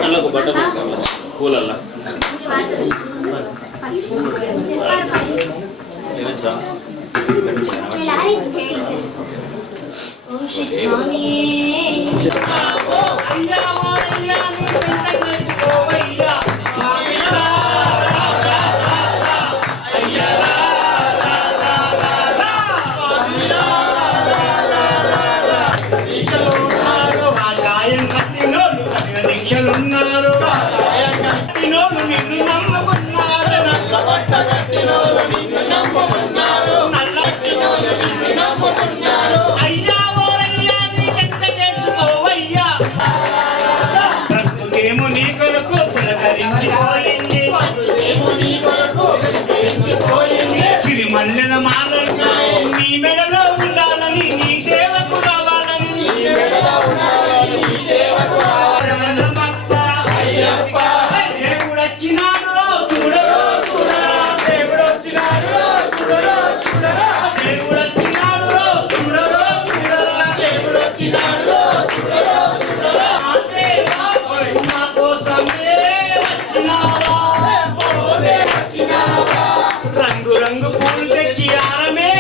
అలా బట్ట పూలల్లా ఓం శ్రీ స్వామి దీక్షలున్నారు కట్టినోళ్ళు నిన్ను నమ్ముకున్నారు నల్లబట్ట కట్టినోళ్ళు నిన్ను నమ్ముకున్నారు అయ్యా ఓరయ్యా నీ చెంత చేర్చుకోవయ్యా బ్రతుకేమో నీ కొరకు పులకరించిపోయింది సిరిమల్లెల మాలలు నీ మెడలో ఉండాలని నీ సేవకు రావాలని దేవుడొచ్చినాడు చూడరో చూడరా దేవుడొచ్చినాడు చూడరో చూడరా దేవుడొచ్చినాడు చూడరో చూడరా దేవుడొచ్చినాడు చూడరో చూడరా దేవా మా కోసమే వచ్చినావా రంగు రంగు పూలు తెచ్చి ఆరమే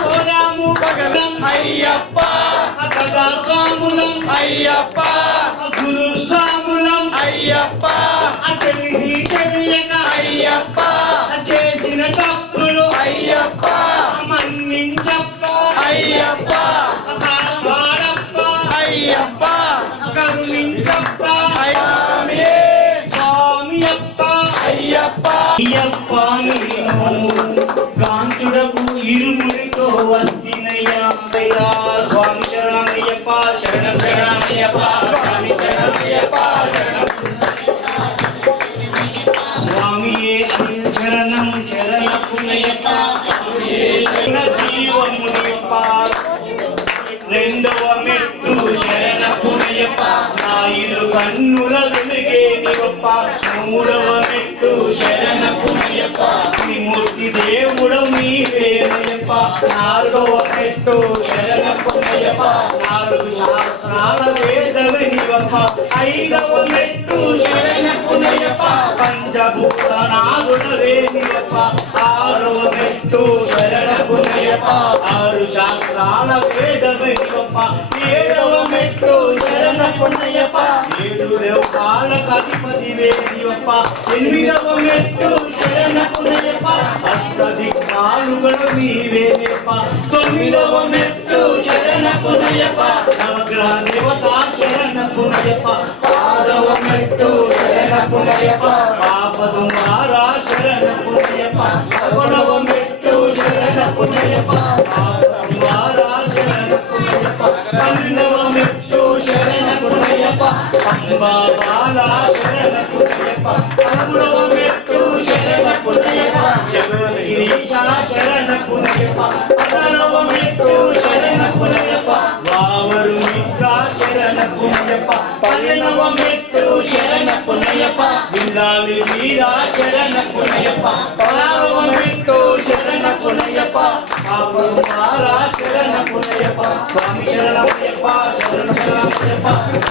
పోదాము గగనం అయ్యప్ప అగదాకాములం అయ్యప్ప గురు సాములం అయ్యప్ప తెలియక అయ్యప్ప చేసిన తప్పులు అయ్యప్ప మన్నించప్ప అయ్యప్ప కాపాడప్ప అయ్యప్ప కరుణించప్ప స్వామి స్వామియప్ప అయ్యప్ప అయ్యప్ప నేను కాంచుడకు ఇరుముడితో వస్తినయ్యా స్వామి శరణయ్యప్ప శరణం శరణయ్యప్ప స్వామి శరణయ్యప్ప శరణం స్వామియే శరణం శరణపునయ్యప్ప జీవమునియప్ప రెండవ మెట్టు శరణపునయ్యప్ప నా ఇరు కన్నుల వెలుగే నీవప్ప మూడవ మెట్టు శరణపునయ్యప్ప త్రిమూర్తి దేవుడవు నీవేనయ్యప్ప నాలుగవ మెట్టు శరణపునయ్యప్ప నాలుగు శాస్త్రాల వేదమే నీవప్ప ఐదవ మెట్టు శరణపునయ్యప్ప పంచభూతనాదులవే నీవప్ప ఆరవ మెట్టు శరణపునయ్యప్ప ఆరు శాస్త్రాల వేదమే నీవప్ప ఏడవ మెట్టు శరణపునయ్యప్ప ఏడు లోకాలకు అధిపతివే నీవప్ప ఎనిమిదవ మెట్టు శరణపునయ్యప్ప అష్టదిక్పాలుగలు నీవేనప్ప తొమ్మిదవ మెట్టు శరణపునయ్యప్ప నవగ్రహ దేవత శరణపునయ్యప్ప ఆరవ మెట్టు శరణపునయ్యప్ప పాపదుమార శరణపునయ్యప్ప పదకొండవ మెట్టు శరణపునయ్యప్ప పాపదుమార శరణపునయ్యప్ప పన్నెండవ మెట్టు శరణపునయ్యప్ప పంబా బాల శరణపునయ్యప్ప పదమూడవ మెట్టు శరణపునయ్యప్ప గిరీశ శరణపునయ్యప్ప పదహారవ మెట్టు శరణపునయ్యప్ప వావరు మిత్ర శరణపునయ్యప్ప పన్నెండవ మెట్టు శరణపునయ్యప్ప బిల్లాలి వీర శరణపునయ్యప్ప పదహారవ మెట్టు శరణపునయ్యప్ప పాపకుమార శరణపునయ్యప్ప స్వామి శరణమయ్యప్ప శరణ శరణమయ్యప్ప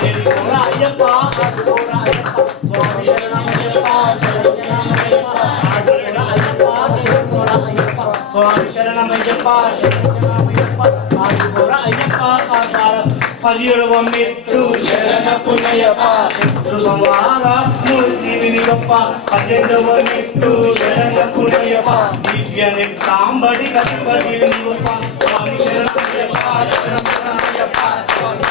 శరణమయ్యప్ప అయ్యప్ప స్వామి శరణమయ్యప్ప శరణ శరణమయ్యప్ప స్వామి శరణమయ్యప్ప శరణమయ్యప్ప ఆదిగోర అయ్యప్ప ఆకారం 17వ మెట్టు శరణపునయ్యప్ప శత్రు సంహార మూర్తి వినియప్ప 18వ మెట్టు శరణపునయ్యప్ప దివ్య నెట్టాంబడి కతిపతి వినియప్ప స్వామి శరణమయ్యప్ప శరణమయ్యప్ప స్వామి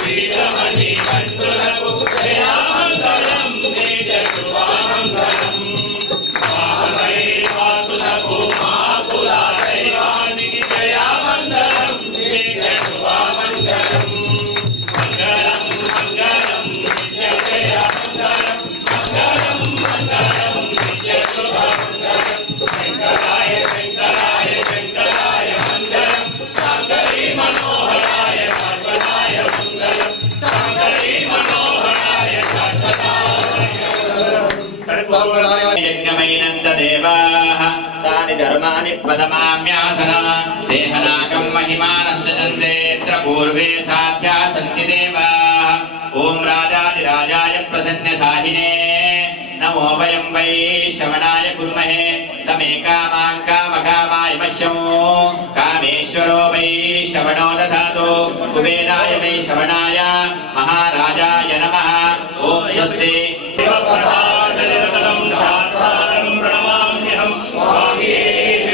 వీరమణి కంటులకు జయామంగళం నిజ శుభామంగళం यज्ञमैनन्द देवाः तानि धर्माणि पदमाम्यासन देहनाकं महिमानस्य चन्द्रेऽत्र पूर्वे साध्या सन्ति देवाः ॐ राजाधिराजाय प्रसन्नसाहिने नमो वयं वै श्रवणाय कुर्महे समे कामां कामकामाय मह्यमो कामेश्वरो वै श्रवणो दधातु कुबेराय वै श्रवणाय महाराजाय नमः ॐ स्वस्ति शिवप्रसादनिरतनं शास्त्रम्